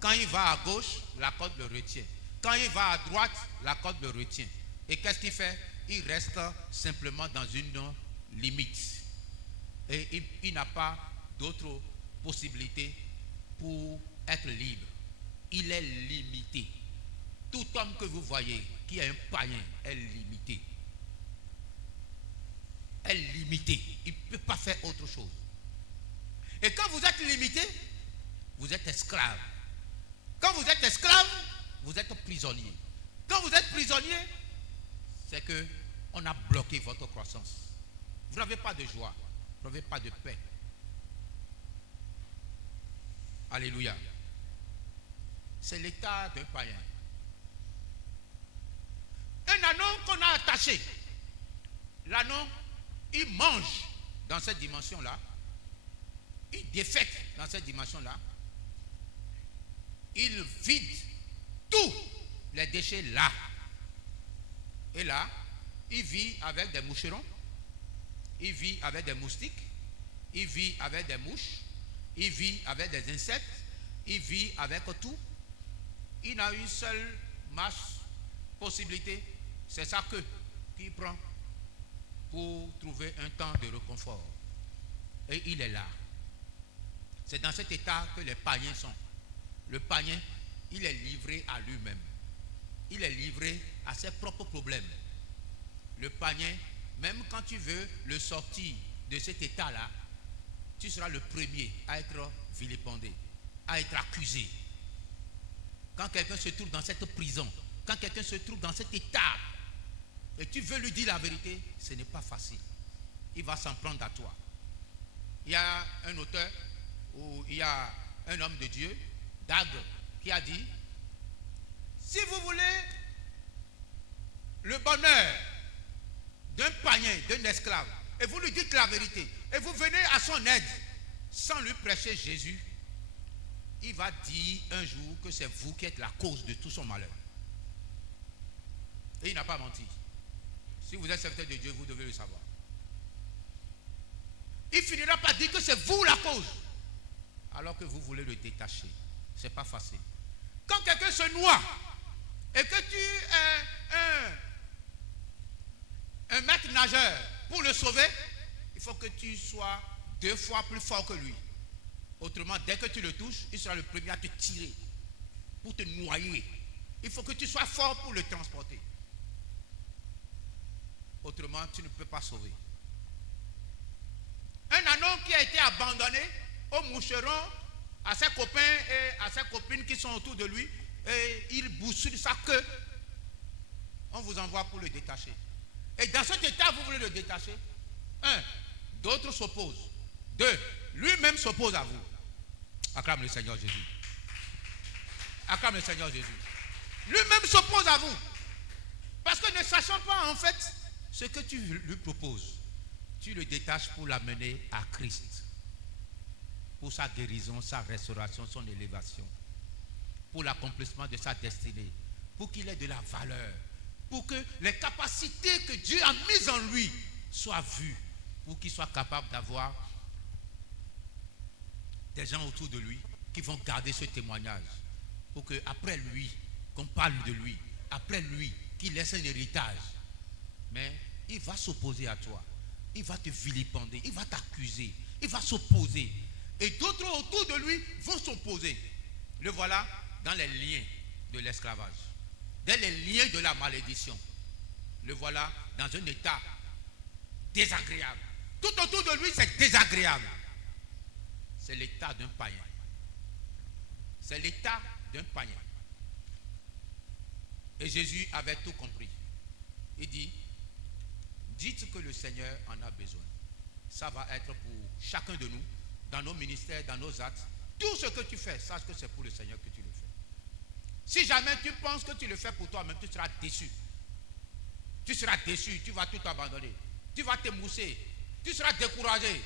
Quand il va à gauche, la corde le retient. Quand il va à droite, la corde le retient. Et qu'est-ce qu'il fait? Il reste simplement dans une limite. Et il n'a pas d'autre possibilité pour être libre. Il est limité. Tout homme que vous voyez qui est un païen est limité. Est limité. Il ne peut pas faire autre chose. Et quand vous êtes limité, vous êtes esclave. Quand vous êtes esclave, vous êtes prisonnier. Quand vous êtes prisonnier, c'est que on a bloqué votre croissance. Vous n'avez pas de joie, vous n'avez pas de paix. Alléluia. C'est l'état d'un païen. Un anon qu'on a attaché. L'anon, il mange dans cette dimension-là. Il défèque dans cette dimension-là. Il vide tous les déchets là. Et là, il vit avec des moucherons. Il vit avec des moustiques. Il vit avec des mouches. Il vit avec des insectes. Il vit avec tout. Il n'a une seule possibilité. C'est sa queue qu'il prend pour trouver un temps de réconfort. Et il est là. C'est dans cet état que les païens sont. Le païen, il est livré à lui-même. Il est livré à ses propres problèmes. Le païen, même quand tu veux le sortir de cet état-là, tu seras le premier à être vilipendé, à être accusé. Quand quelqu'un se trouve dans cette prison, quand quelqu'un se trouve dans cet état, et tu veux lui dire la vérité, ce n'est pas facile. Il va s'en prendre à toi. Il y a un auteur, ou il y a un homme de Dieu, Dag, qui a dit, si vous voulez le bonheur d'un païen, d'un esclave, et vous lui dites la vérité, et vous venez à son aide, sans lui prêcher Jésus, il va dire un jour que c'est vous qui êtes la cause de tout son malheur. Et il n'a pas menti. Si vous êtes serviteur de Dieu, vous devez le savoir. Il finira par dire que c'est vous la cause, alors que vous voulez le détacher. Ce n'est pas facile. Quand quelqu'un se noie et que tu es un maître nageur, pour le sauver, il faut que tu sois 2 fois plus fort que lui. Autrement, dès que tu le touches, il sera le premier à te tirer. pour te noyer. Il faut que tu sois fort pour le transporter. Autrement, tu ne peux pas sauver. Un ânon qui a été abandonné au moucheron, à ses copains et à ses copines qui sont autour de lui, et il bouscule sa queue. On vous envoie pour le détacher. Et dans cet état, vous voulez le détacher. Un, d'autres s'opposent. Deux, lui-même s'oppose à vous. Acclame le Seigneur Jésus. Acclame le Seigneur Jésus. Lui-même s'oppose à vous. Parce que ne sachant pas en fait ce que tu lui proposes, tu le détaches pour l'amener à Christ. Pour sa guérison, sa restauration, son élévation. Pour l'accomplissement de sa destinée. Pour qu'il ait de la valeur. Pour que les capacités que Dieu a mises en lui soient vues. Pour qu'il soit capable d'avoir des gens autour de lui qui vont garder ce témoignage. Pour qu'après lui, qu'on parle de lui. Après lui, qu'il laisse un héritage. Mais il va s'opposer à toi. Il va te vilipender. Il va t'accuser. Il va s'opposer. Et d'autres autour de lui vont s'opposer. Le voilà dans les liens de l'esclavage. Dans les liens de la malédiction. Le voilà dans un état désagréable. Tout autour de lui, c'est désagréable. C'est l'état d'un païen. C'est l'état d'un païen. Et Jésus avait tout compris. Il dit, dites que le Seigneur en a besoin. Ça va être pour chacun de nous, dans nos ministères, dans nos actes. Tout ce que tu fais, sache que c'est pour le Seigneur que tu le fais. Si jamais tu penses que tu le fais pour toi-même, tu seras déçu. Tu seras déçu, tu vas tout abandonner. Tu vas t'émousser, tu seras découragé.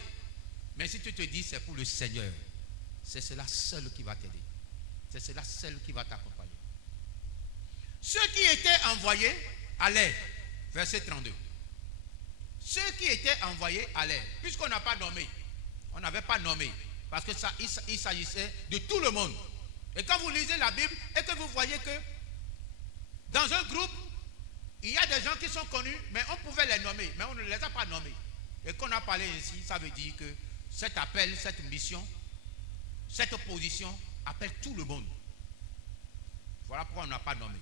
Mais si tu te dis c'est pour le Seigneur, c'est cela seul qui va t'aider. C'est cela seul qui va t'accompagner. Ceux qui étaient envoyés allaient, verset 32. Ceux qui étaient envoyés allaient, puisqu'on n'a pas nommé. On n'avait pas nommé, parce que ça, il s'agissait de tout le monde. Et quand vous lisez la Bible et que vous voyez que dans un groupe, il y a des gens qui sont connus, mais on pouvait les nommer, mais on ne les a pas nommés. Et qu'on a parlé ici, ça veut dire que cet appel, cette mission, cette position appelle tout le monde. Voilà pourquoi on n'a pas nommé.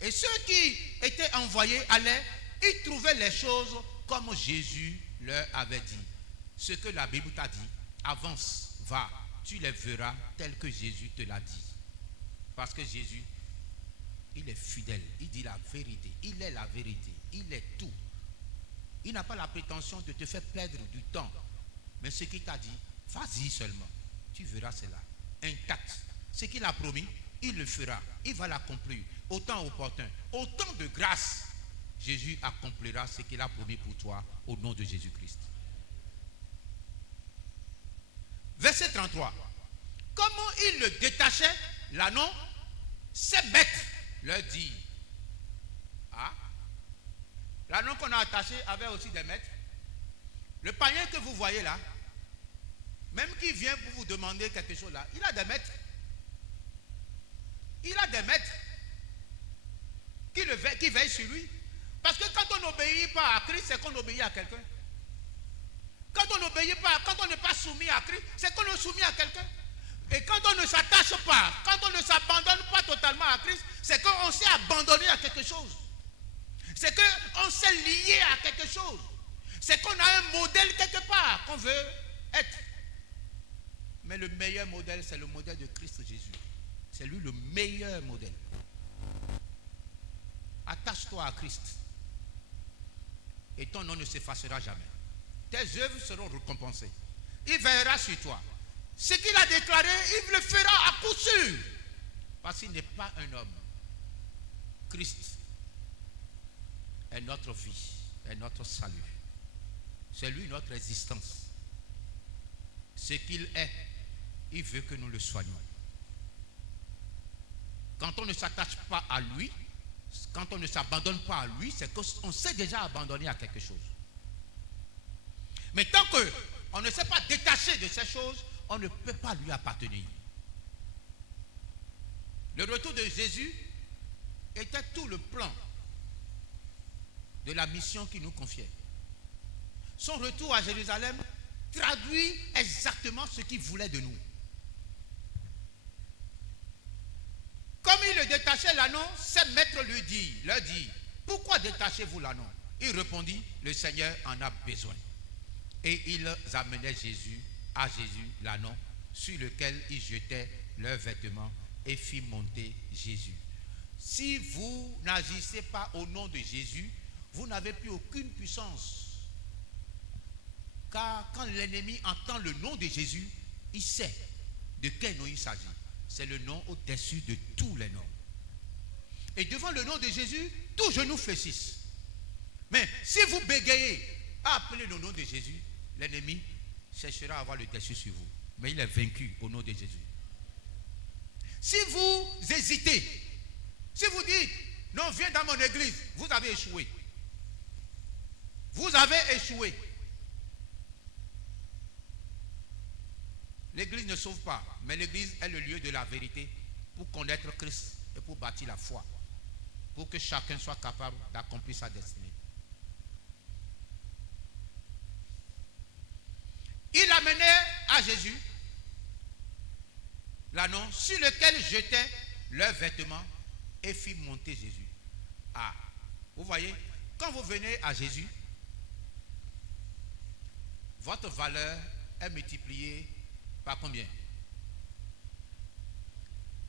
Et ceux qui étaient envoyés allaient, ils trouvaient les choses comme Jésus leur avait dit. Ce que la Bible t'a dit, avance, va, tu les verras tel que Jésus te l'a dit. Parce que Jésus, il est fidèle, il dit la vérité, il est la vérité, il est tout. Il n'a pas la prétention de te faire perdre du temps. Mais ce qu'il t'a dit, vas-y seulement. Tu verras cela, intact. Ce qu'il a promis, il le fera. Il va l'accomplir. Au temps opportun, au temps de grâce, Jésus accomplira ce qu'il a promis pour toi au nom de Jésus-Christ. Verset 33. Comment il le détachait, l'ânon, ces bêtes leur dit. Ah, l'ânon qu'on a attaché avait aussi des maîtres. Le païen que vous voyez là, même qui vient pour vous demander quelque chose là, il a des maîtres. Il a des maîtres qui veillent sur lui. Parce que quand on n'obéit pas à Christ, c'est qu'on obéit à quelqu'un. Quand on n'obéit pas, quand on n'est pas soumis à Christ, c'est qu'on est soumis à quelqu'un. Et quand on ne s'attache pas, quand on ne s'abandonne pas totalement à Christ, c'est qu'on s'est abandonné à quelque chose. C'est qu'on s'est lié à quelque chose. C'est qu'on a un modèle quelque part qu'on veut être. Mais le meilleur modèle, c'est le modèle de Christ Jésus. C'est lui le meilleur modèle. Attache-toi à Christ. Et ton nom ne s'effacera jamais. Tes œuvres seront récompensées. Il veillera sur toi. Ce qu'il a déclaré, il le fera à coup sûr. Parce qu'il n'est pas un homme. Christ est notre vie, est notre salut. C'est lui notre existence. Ce qu'il est, il veut que nous le soyons. Quand on ne s'attache pas à lui, quand on ne s'abandonne pas à lui, c'est qu'on s'est déjà abandonné à quelque chose. Mais tant qu'on ne s'est pas détaché de ces choses, on ne peut pas lui appartenir. Le retour de Jésus était tout le plan de la mission qu'il nous confiait. Son retour à Jérusalem traduit exactement ce qu'il voulait de nous. détacher l'anneau, ses maîtres leur dit, pourquoi détachez-vous l'anneau? Il répondit, le Seigneur en a besoin. Et ils amenaient à Jésus l'anneau sur lequel ils jetaient leurs vêtements et fit monter Jésus. Si vous n'agissez pas au nom de Jésus, vous n'avez plus aucune puissance. Car quand l'ennemi entend le nom de Jésus, il sait de quel nom il s'agit. C'est le nom au-dessus de tous les noms. Et devant le nom de Jésus, tous genoux fléchissent. Mais si vous bégayez à appeler le nom de Jésus, l'ennemi cherchera à avoir le dessus sur vous. Mais il est vaincu au nom de Jésus. Si vous hésitez, si vous dites, non, viens dans mon église, vous avez échoué. Vous avez échoué. L'église ne sauve pas, mais l'église est le lieu de la vérité pour connaître Christ et pour bâtir la foi, pour que chacun soit capable d'accomplir sa destinée. Il amenait à Jésus l'anneau sur lequel jetaient leurs vêtements et fit monter Jésus. Ah, vous voyez, quand vous venez à Jésus, votre valeur est multipliée par combien?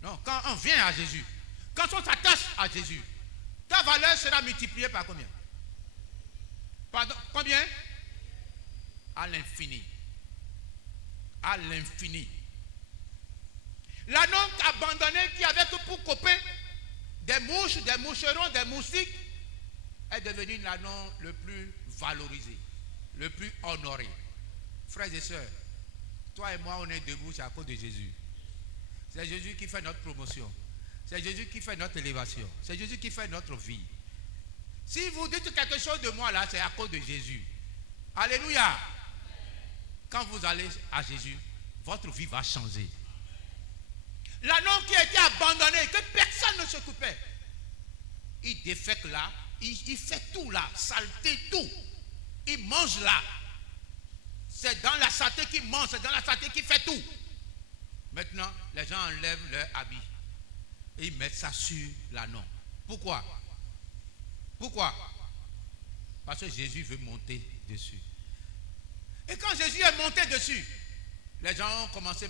Non, quand on vient à Jésus, quand on s'attache à Jésus, ta valeur sera multipliée par combien? Pardon, combien? À l'infini. À l'infini. L'anneau abandonné qui avait que pour couper des mouches, des moucherons, des moustiques est devenu l'anneau le plus valorisé, le plus honoré. Frères et sœurs, toi et moi on est debout, c'est à cause de Jésus. C'est Jésus qui fait notre promotion. C'est Jésus qui fait notre élévation. C'est Jésus qui fait notre vie. Si vous dites quelque chose de moi là, c'est à cause de Jésus. Alléluia. Quand vous allez à Jésus, votre vie va changer. L'anneau qui a été abandonné, que personne ne s'occupait, il défèque là, il fait tout là, saleté, tout. Il mange là. C'est dans la saleté qu'il mange, c'est dans la saleté qu'il fait tout. Maintenant, les gens enlèvent leur habit et ils mettent ça sur l'anneau. Pourquoi? Pourquoi? Parce que Jésus veut monter dessus. Et quand Jésus est monté dessus, les gens ont commencé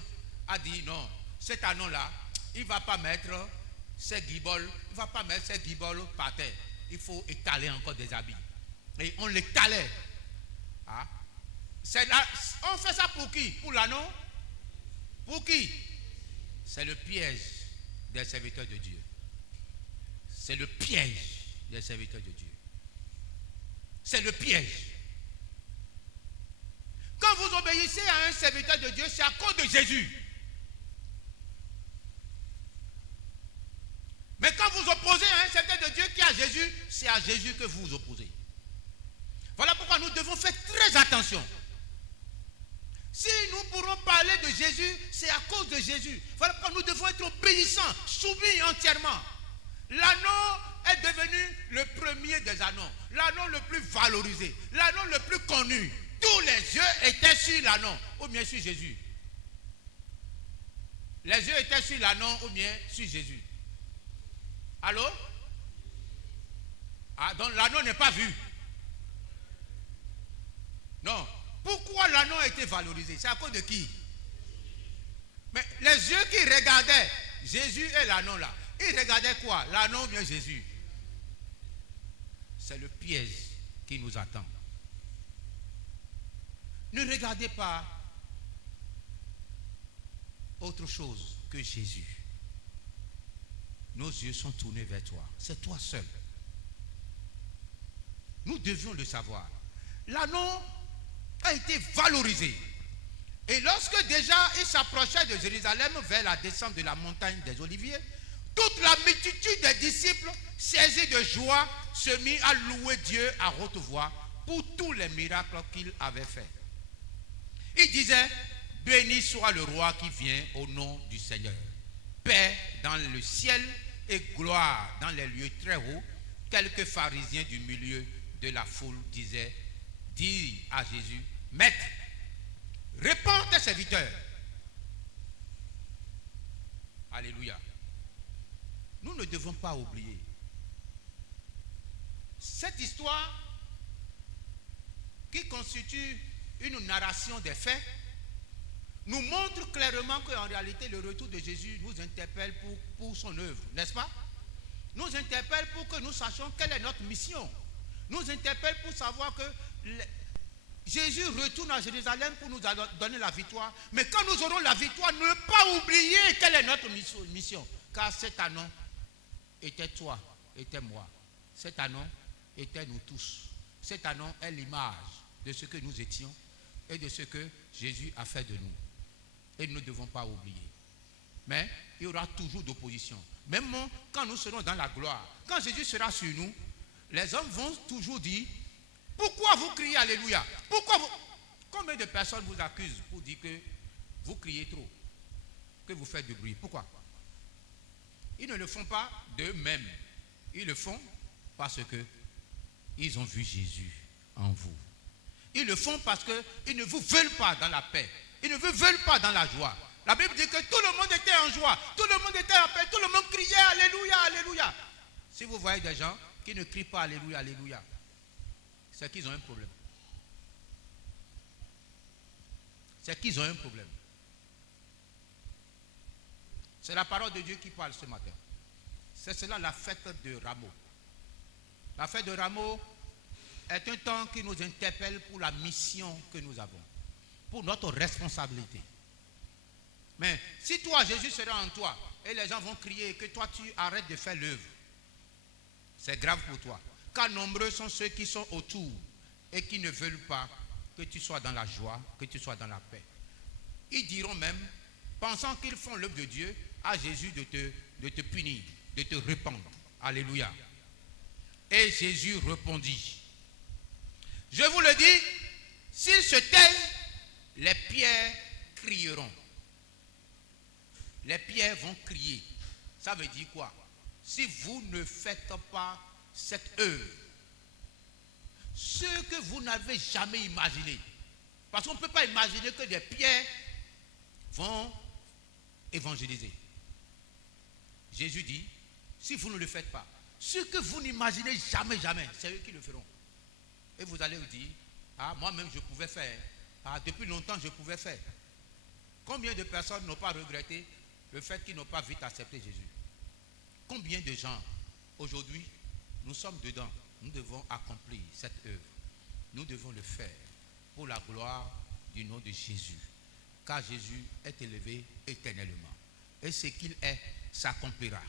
à dire non, cet anneau-là, il ne va pas mettre ses guiboles, il ne va pas mettre ses guiboles par terre. Il faut étaler encore des habits. Et on l'étalait. Ah. On fait ça pour qui? Pour l'anneau? Pour qui? C'est le piège des serviteurs de Dieu. C'est le piège des serviteurs de Dieu. C'est le piège. Quand vous obéissez à un serviteur de Dieu, c'est à cause de Jésus. Mais quand vous opposez à un serviteur de Dieu qui est à Jésus, c'est à Jésus que vous vous opposez. Voilà pourquoi nous devons faire très attention. Si nous pourrons parler de Jésus, c'est à cause de Jésus. Voilà pourquoi nous devons être obéissants, soumis entièrement. L'anneau est devenu le premier des anneaux, l'anneau le plus valorisé, l'anneau le plus connu. Tous les yeux étaient sur l'anneau, ou bien sur Jésus. Les yeux étaient sur l'anneau, ou bien sur Jésus. Allô? Ah, donc l'anneau n'est pas vu. Non. Pourquoi l'anneau a été valorisé? C'est à cause de qui? Mais les yeux qui regardaient Jésus et l'anneau là, ils regardaient quoi? L'anneau ou bien Jésus? C'est le piège qui nous attend. Ne regardez pas autre chose que Jésus. Nos yeux sont tournés vers toi. C'est toi seul. Nous devions le savoir. L'anneau a été valorisé. Et lorsque déjà il s'approchait de Jérusalem vers la descente de la montagne des Oliviers, toute la multitude des disciples, saisis de joie, se mit à louer Dieu à haute voix pour tous les miracles qu'il avait faits. Il disait, béni soit le roi qui vient au nom du Seigneur. Paix dans le ciel et gloire dans les lieux très hauts. Quelques pharisiens du milieu de la foule disaient, dis à Jésus, Maître, réponds tes serviteurs. Alléluia. nous ne devons pas oublier. Cette histoire qui constitue une narration des faits nous montre clairement qu'en réalité le retour de Jésus nous interpelle pour son œuvre, n'est-ce pas? Nous interpelle pour que nous sachions quelle est notre mission. Nous interpelle pour savoir que Jésus retourne à Jérusalem pour nous donner la victoire. Mais quand nous aurons la victoire, ne pas oublier quelle est notre mission. Car cet anneau était toi, était moi. Cet anneau était nous tous. Cet anneau est l'image de ce que nous étions et de ce que Jésus a fait de nous. Et nous ne devons pas oublier. Mais il y aura toujours d'opposition. Même quand nous serons dans la gloire, quand Jésus sera sur nous, les hommes vont toujours dire: pourquoi vous criez Alléluia? Pourquoi vous... Combien de personnes vous accusent pour dire que vous criez trop, que vous faites du bruit? Pourquoi? Ils ne le font pas d'eux-mêmes. Ils le font parce que ils ont vu Jésus en vous. Ils le font parce qu'ils ne vous veulent pas dans la paix. Ils ne vous veulent pas dans la joie. La Bible dit que tout le monde était en joie, tout le monde était en paix, tout le monde criait Alléluia, Alléluia. Si vous voyez des gens qui ne crient pas Alléluia, Alléluia, c'est qu'ils ont un problème. C'est qu'ils ont un problème. C'est la parole de Dieu qui parle ce matin. C'est cela la fête de Rameaux. La fête de Rameaux est un temps qui nous interpelle pour la mission que nous avons, pour notre responsabilité. Mais si toi, Jésus sera en toi, et les gens vont crier que toi tu arrêtes de faire l'œuvre, c'est grave pour toi. Car nombreux sont ceux qui sont autour et qui ne veulent pas que tu sois dans la joie, que tu sois dans la paix. Ils diront même, pensant qu'ils font l'œuvre de Dieu, à Jésus de te punir, de te répandre. Alléluia. Et Jésus répondit: je vous le dis, s'ils se taisent, les pierres crieront. Les pierres vont crier. Ça veut dire quoi? Si vous ne faites pas cette œuvre, ce que vous n'avez jamais imaginé, parce qu'on ne peut pas imaginer que des pierres vont évangéliser. Jésus dit, si vous ne le faites pas, ce que vous n'imaginez jamais, c'est eux qui le feront. Et vous allez vous dire, ah, moi-même je pouvais faire, ah, depuis longtemps je pouvais faire. Combien de personnes n'ont pas regretté le fait qu'ils n'ont pas vite accepté Jésus? Combien de gens, aujourd'hui, nous sommes dedans, nous devons accomplir cette œuvre. Nous devons le faire pour la gloire du nom de Jésus. Car Jésus est élevé éternellement. Et ce qu'il est s'accomplira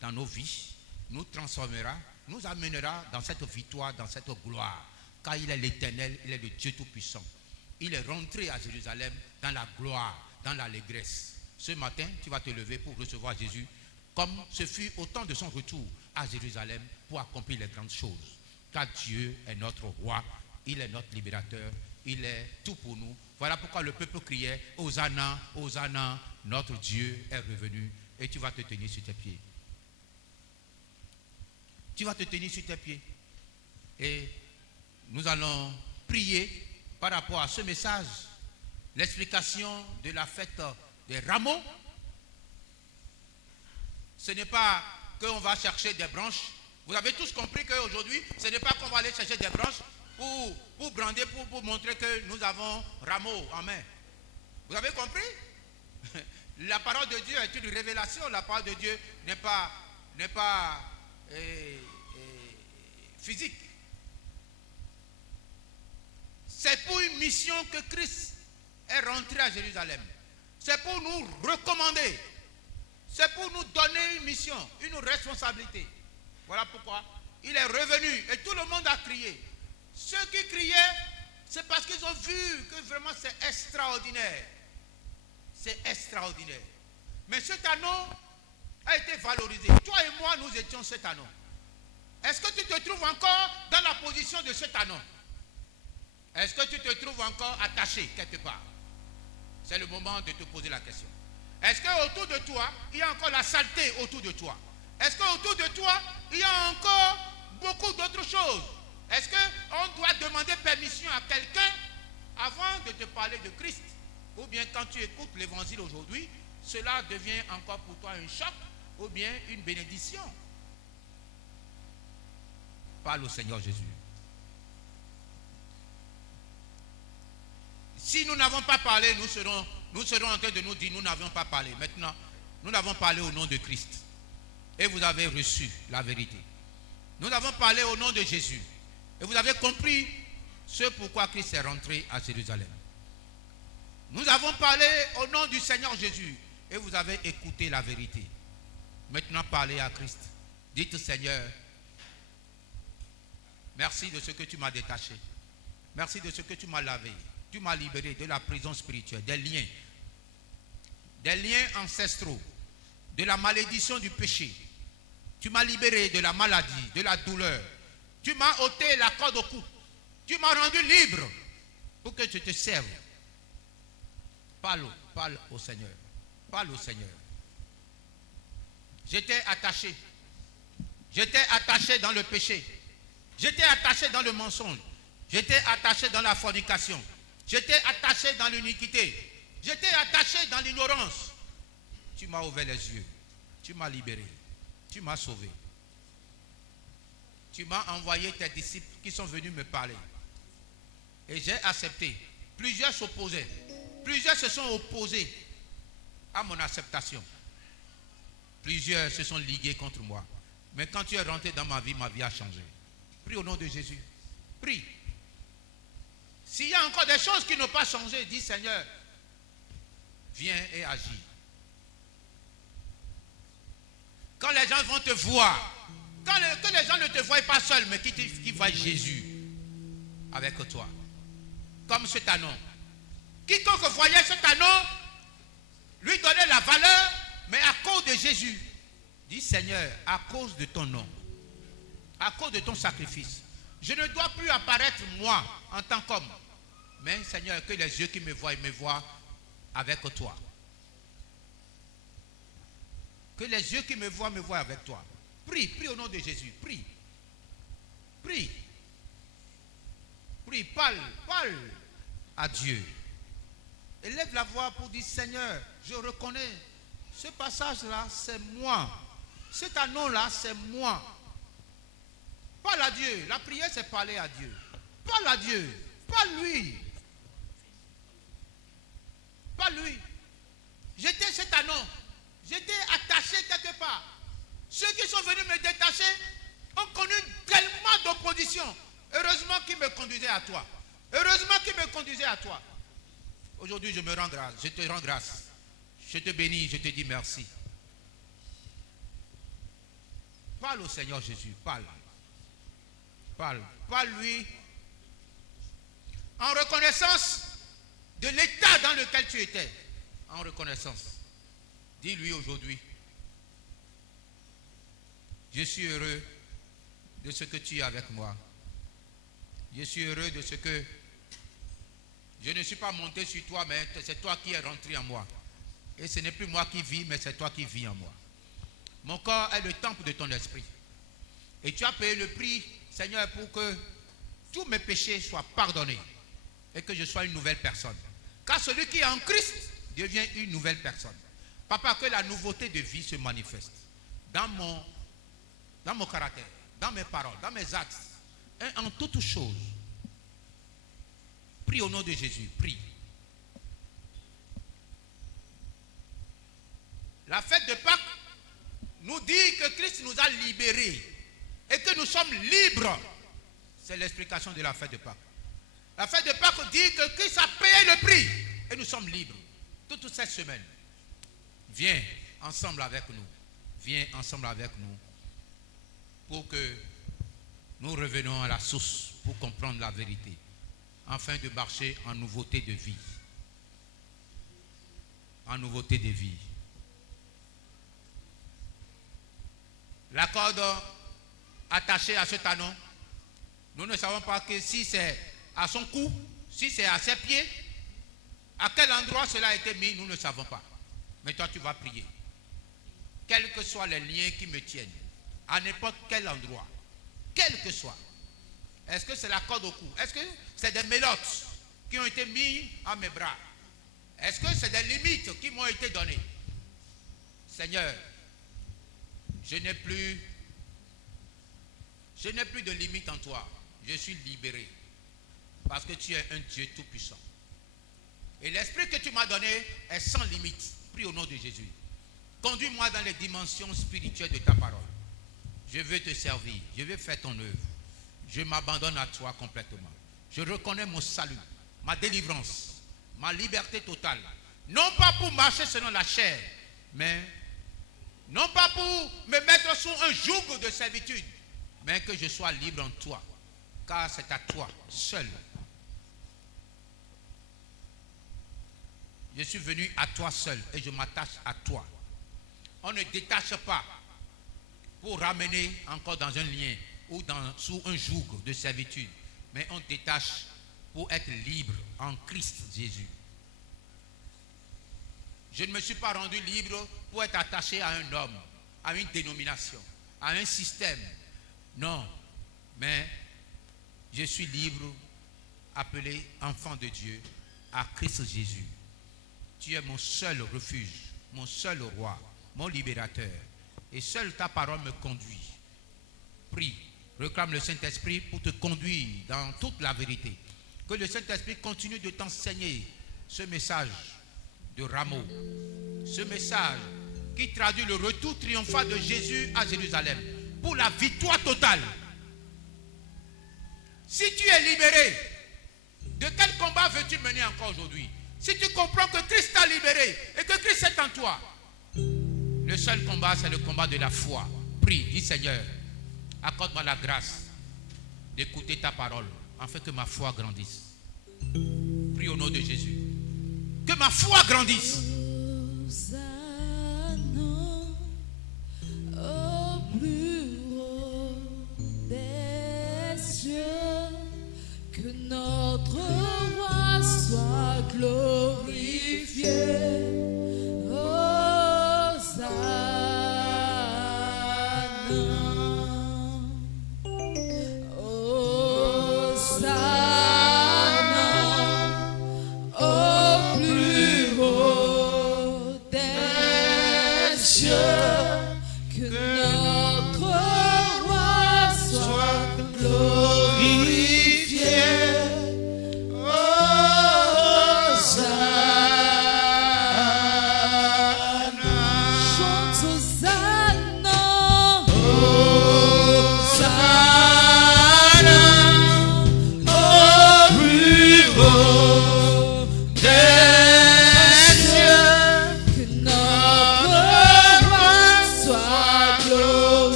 dans nos vies, nous transformera, nous amènera dans cette victoire, dans cette gloire. Car il est l'éternel, il est le Dieu Tout-Puissant. Il est rentré à Jérusalem dans la gloire, dans l'allégresse. Ce matin, tu vas te lever pour recevoir Jésus, comme ce fut au temps de son retour à Jérusalem pour accomplir les grandes choses. Car Dieu est notre roi, il est notre libérateur, il est tout pour nous. Voilà pourquoi le peuple criait, Hosanna, Hosanna, notre Dieu est revenu. Et tu vas te tenir sur tes pieds. Tu vas te tenir sur tes pieds. Et nous allons prier par rapport à ce message, l'explication de la fête des rameaux. Ce n'est pas qu'on va chercher des branches. Vous avez tous compris qu'aujourd'hui, ce n'est pas qu'on va aller chercher des branches pour brander, pour montrer que nous avons rameaux en main. Vous avez compris? La parole de Dieu est une révélation. La parole de Dieu n'est pas physique. C'est pour une mission que Christ est rentré à Jérusalem. C'est pour nous recommander. C'est pour nous donner une mission, une responsabilité. Voilà pourquoi il est revenu et tout le monde a crié. Ceux qui criaient, c'est parce qu'ils ont vu que vraiment c'est extraordinaire. C'est extraordinaire. Mais cet anneau a été valorisé. Toi et moi, nous étions cet anneau. Est-ce que tu te trouves encore dans la position de cet anneau? Est-ce que tu te trouves encore attaché quelque part? C'est le moment de te poser la question. Est-ce qu'autour de toi, il y a encore la saleté autour de toi? Est-ce qu'autour de toi, il y a encore beaucoup d'autres choses? Est-ce qu'on doit demander permission à quelqu'un avant de te parler de Christ? Ou bien quand tu écoutes l'évangile aujourd'hui, cela devient encore pour toi un choc ou bien une bénédiction. Parle au Seigneur Jésus. Si nous n'avons pas parlé, nous serons en train de nous dire, nous n'avions pas parlé. Maintenant, nous n'avons parlé au nom de Christ. Et vous avez reçu la vérité. Nous avons parlé au nom de Jésus. Et vous avez compris ce pourquoi Christ est rentré à Jérusalem. Nous avons parlé au nom du Seigneur Jésus. Et vous avez écouté la vérité. Maintenant, parlez à Christ. Dites, Seigneur, merci de ce que tu m'as détaché. Merci de ce que tu m'as lavé. Tu m'as libéré de la prison spirituelle, des liens ancestraux, de la malédiction du péché. Tu m'as libéré de la maladie, de la douleur. Tu m'as ôté la corde au cou. Tu m'as rendu libre pour que je te serve. Parle au Seigneur. Parle au Seigneur. J'étais attaché. J'étais attaché dans le péché. J'étais attaché dans le mensonge. J'étais attaché dans la fornication. J'étais attaché dans l'iniquité. J'étais attaché dans l'ignorance. Tu m'as ouvert les yeux. Tu m'as libéré. Tu m'as sauvé. Tu m'as envoyé tes disciples qui sont venus me parler. Et j'ai accepté. Plusieurs s'opposaient. Plusieurs se sont opposés à mon acceptation. Plusieurs se sont ligués contre moi. Mais quand tu es rentré dans ma vie a changé. Prie au nom de Jésus. Prie. S'il y a encore des choses qui n'ont pas changé, dis Seigneur, viens et agis. Quand les gens vont te voir, que les gens ne te voient pas seul, mais qu'ils voient Jésus avec toi. Comme cet anneau. Quiconque voyait cet anneau, lui donnait la valeur, mais à cause de Jésus. Dis Seigneur, à cause de ton nom, à cause de ton sacrifice, je ne dois plus apparaître moi en tant qu'homme. Mais Seigneur, que les yeux qui me voient avec toi. Que les yeux qui me voient avec toi. Prie, prie au nom de Jésus. Prie. Prie. Prie, parle à Dieu. Élève la voix pour dire Seigneur, je reconnais ce passage-là, c'est moi. Cet anneau-là, c'est moi. Parle à Dieu. La prière, c'est parler à Dieu. Parle à Dieu. Parle-lui. Parle-lui. J'étais cet anneau. J'étais attaché quelque part. Ceux qui sont venus me détacher ont connu tellement d'opposition. Heureusement qu'ils me conduisaient à toi. Heureusement qu'ils me conduisaient à toi. Aujourd'hui, je me rends grâce. Je te rends grâce. Je te bénis. Je te dis merci. Parle au Seigneur Jésus. Parle. Parle-lui en reconnaissance de l'état dans lequel tu étais. En reconnaissance. Dis-lui aujourd'hui, je suis heureux de ce que tu es avec moi. Je suis heureux de ce que je ne suis pas monté sur toi, mais c'est toi qui es rentré en moi. Et ce n'est plus moi qui vis, mais c'est toi qui vis en moi. Mon corps est le temple de ton esprit. Et tu as payé le prix, Seigneur, pour que tous mes péchés soient pardonnés et que je sois une nouvelle personne. Car celui qui est en Christ devient une nouvelle personne. Papa, que la nouveauté de vie se manifeste dans mon caractère, dans mes paroles, dans mes actes, et en toutes choses. Prie au nom de Jésus, prie. La fête de Pâques nous dit que Christ nous a libérés et que nous sommes libres. C'est l'explication de la fête de Pâques. La fête de Pâques dit que Christ a payé le prix et nous sommes libres. Toute cette semaine, viens ensemble avec nous. Viens ensemble avec nous pour que nous revenions à la source pour comprendre la vérité, afin de marcher en nouveauté de vie. En nouveauté de vie. La corde attachée à cet anneau, nous ne savons pas que si c'est à son cou, si c'est à ses pieds, à quel endroit cela a été mis, nous ne savons pas. Mais toi, tu vas prier. Quels que soient les liens qui me tiennent, à n'importe quel endroit, quel que soit. Est-ce que c'est la corde au cou? Est-ce que c'est des mélottes qui ont été mis à mes bras? Est-ce que c'est des limites qui m'ont été données? Seigneur, Je n'ai plus de limite en toi. Je suis libéré. Parce que tu es un Dieu tout-puissant. Et l'esprit que tu m'as donné est sans limite. Prie au nom de Jésus. Conduis-moi dans les dimensions spirituelles de ta parole. Je veux te servir. Je veux faire ton œuvre. Je m'abandonne à toi complètement. Je reconnais mon salut, ma délivrance, ma liberté totale. Non pas pour marcher selon la chair, mais non pas pour me mettre sous un joug de servitude, mais que je sois libre en toi. Car c'est à toi seul. Je suis venu à toi seul et je m'attache à toi. On ne détache pas pour ramener encore dans un lien ou sous un joug de servitude, mais on détache pour être libre en Christ Jésus. Je ne me suis pas rendu libre pour être attaché à un homme, à une dénomination, à un système. Non, mais je suis libre, appelé enfant de Dieu, à Christ Jésus. Tu es mon seul refuge, mon seul roi, mon libérateur. Et seule ta parole me conduit. Prie, réclame le Saint-Esprit pour te conduire dans toute la vérité. Que le Saint-Esprit continue de t'enseigner ce message de Rameau. Ce message qui traduit le retour triomphal de Jésus à Jérusalem pour la victoire totale. Si tu es libéré, de quel combat veux-tu mener encore aujourd'hui? Si tu comprends que Christ t'a libéré et que Christ est en toi, le seul combat, c'est le combat de la foi. Prie, dis Seigneur, accorde-moi la grâce d'écouter ta parole, afin que ma foi grandisse. Prie au nom de Jésus. Que ma foi grandisse. Au plus haut des cieux, que notre roi soit glorifié.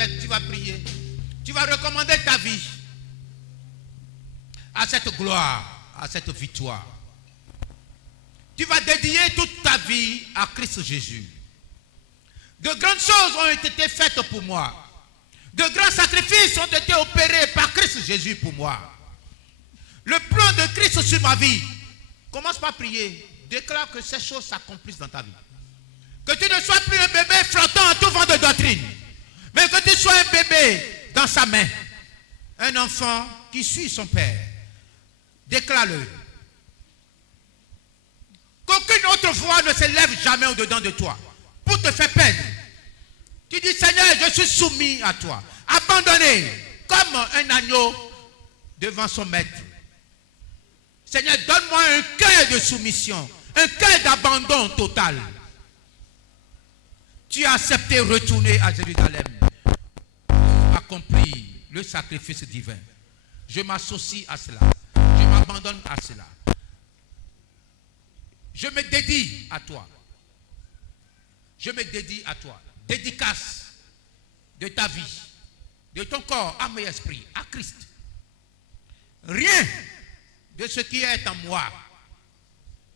tête, tu vas prier. Tu vas recommander ta vie à cette gloire, à cette victoire. Tu vas dédier toute ta vie à Christ Jésus. De grandes choses ont été faites pour moi. De grands sacrifices ont été opérés par Christ Jésus pour moi. Le plan de Christ sur ma vie. Commence par prier. Déclare que ces choses s'accomplissent dans ta vie. Que tu ne sois plus un bébé flottant à tout vent de doctrine. Mais que tu sois un bébé dans sa main. Un enfant qui suit son père. Déclare-le. Qu'aucune autre voix ne s'élève jamais au-dedans de toi pour te faire peine. Tu dis, Seigneur, je suis soumis à toi. Abandonné comme un agneau devant son maître. Seigneur, donne-moi un cœur de soumission, un cœur d'abandon total. Tu as accepté de retourner à Jérusalem pour accomplir le sacrifice divin. Je m'associe à cela. Je m'abandonne à cela. Je me dédie à toi. Je me dédie à toi. Dédicace de ta vie, de ton corps, âme et esprit, à Christ. Rien de ce qui est en moi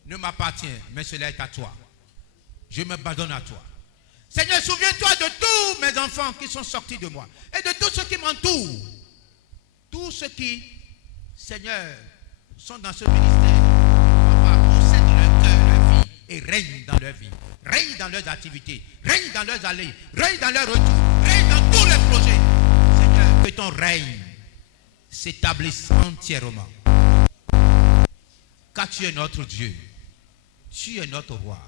ne m'appartient, mais cela est à toi. Je m'abandonne à toi. Seigneur, souviens-toi de tous mes enfants qui sont sortis de moi et de tous ceux qui m'entourent. Tous ceux qui, Seigneur, sont dans ce ministère. Possèdent leur cœur, leur vie et règnent dans leur vie. Règne dans leurs activités, règne dans leurs allées, règne dans leurs retours, règne dans tous les projets. Seigneur, que ton règne s'établisse entièrement. Car tu es notre Dieu, tu es notre roi,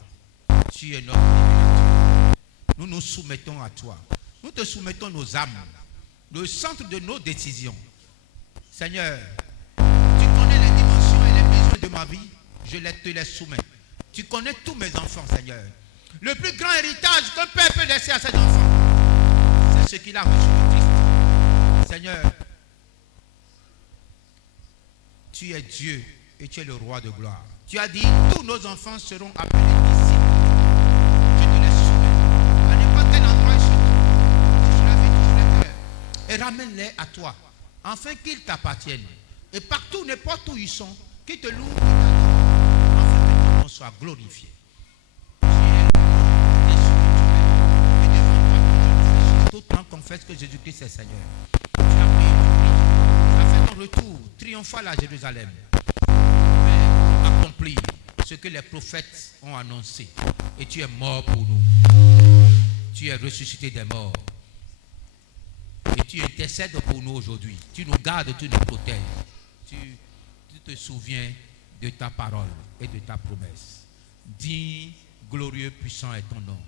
tu es notre libérateur. Nous nous soumettons à toi. Nous te soumettons nos âmes, le centre de nos décisions. Seigneur, tu connais les dimensions et les besoins de ma vie, je te les soumets. Tu connais tous mes enfants, Seigneur. Le plus grand héritage qu'un père peut laisser à ses enfants, c'est ce qu'il a reçu de Christ. Seigneur, tu es Dieu et tu es le roi de gloire. Tu as dit, tous nos enfants seront appelés disciples. Je te les soumets. À n'importe quel endroit ils sont, touche leur vie, touche leur cœur. Et ramène-les à toi, afin qu'ils t'appartiennent. Et partout, n'importe où ils sont, qu'ils te louent et t'adorent, afin que ton nom soit glorifié. Tout le monde confesse que Jésus-Christ est Seigneur. Tu as pris, tu as fait ton retour triomphal à Jérusalem. Mais accomplir ce que les prophètes ont annoncé. Et tu es mort pour nous. Tu es ressuscité des morts. Et tu intercèdes pour nous aujourd'hui. Tu nous gardes, tu nous protèges. Tu te souviens de ta parole et de ta promesse. Digne, glorieux, puissant est ton nom.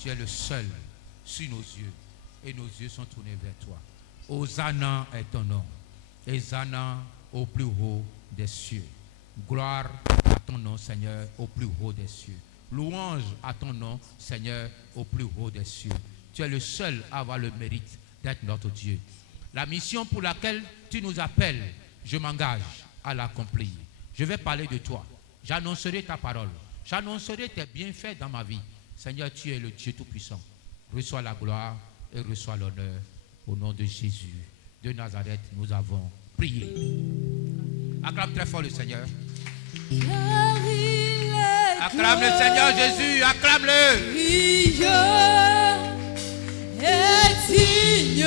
Tu es le seul sur nos yeux, et nos yeux sont tournés vers toi. Hosanna est ton nom. Hosanna au plus haut des cieux. Gloire à ton nom, Seigneur, au plus haut des cieux. Louange à ton nom, Seigneur, au plus haut des cieux. Tu es le seul à avoir le mérite d'être notre Dieu. La mission pour laquelle tu nous appelles, je m'engage à l'accomplir. Je vais parler de toi. J'annoncerai ta parole. J'annoncerai tes bienfaits dans ma vie. Seigneur, tu es le Dieu Tout-Puissant. Reçois la gloire et reçois l'honneur. Au nom de Jésus de Nazareth, nous avons prié. Acclame très fort le Seigneur. Acclame le Seigneur Jésus, acclame-le. Est digne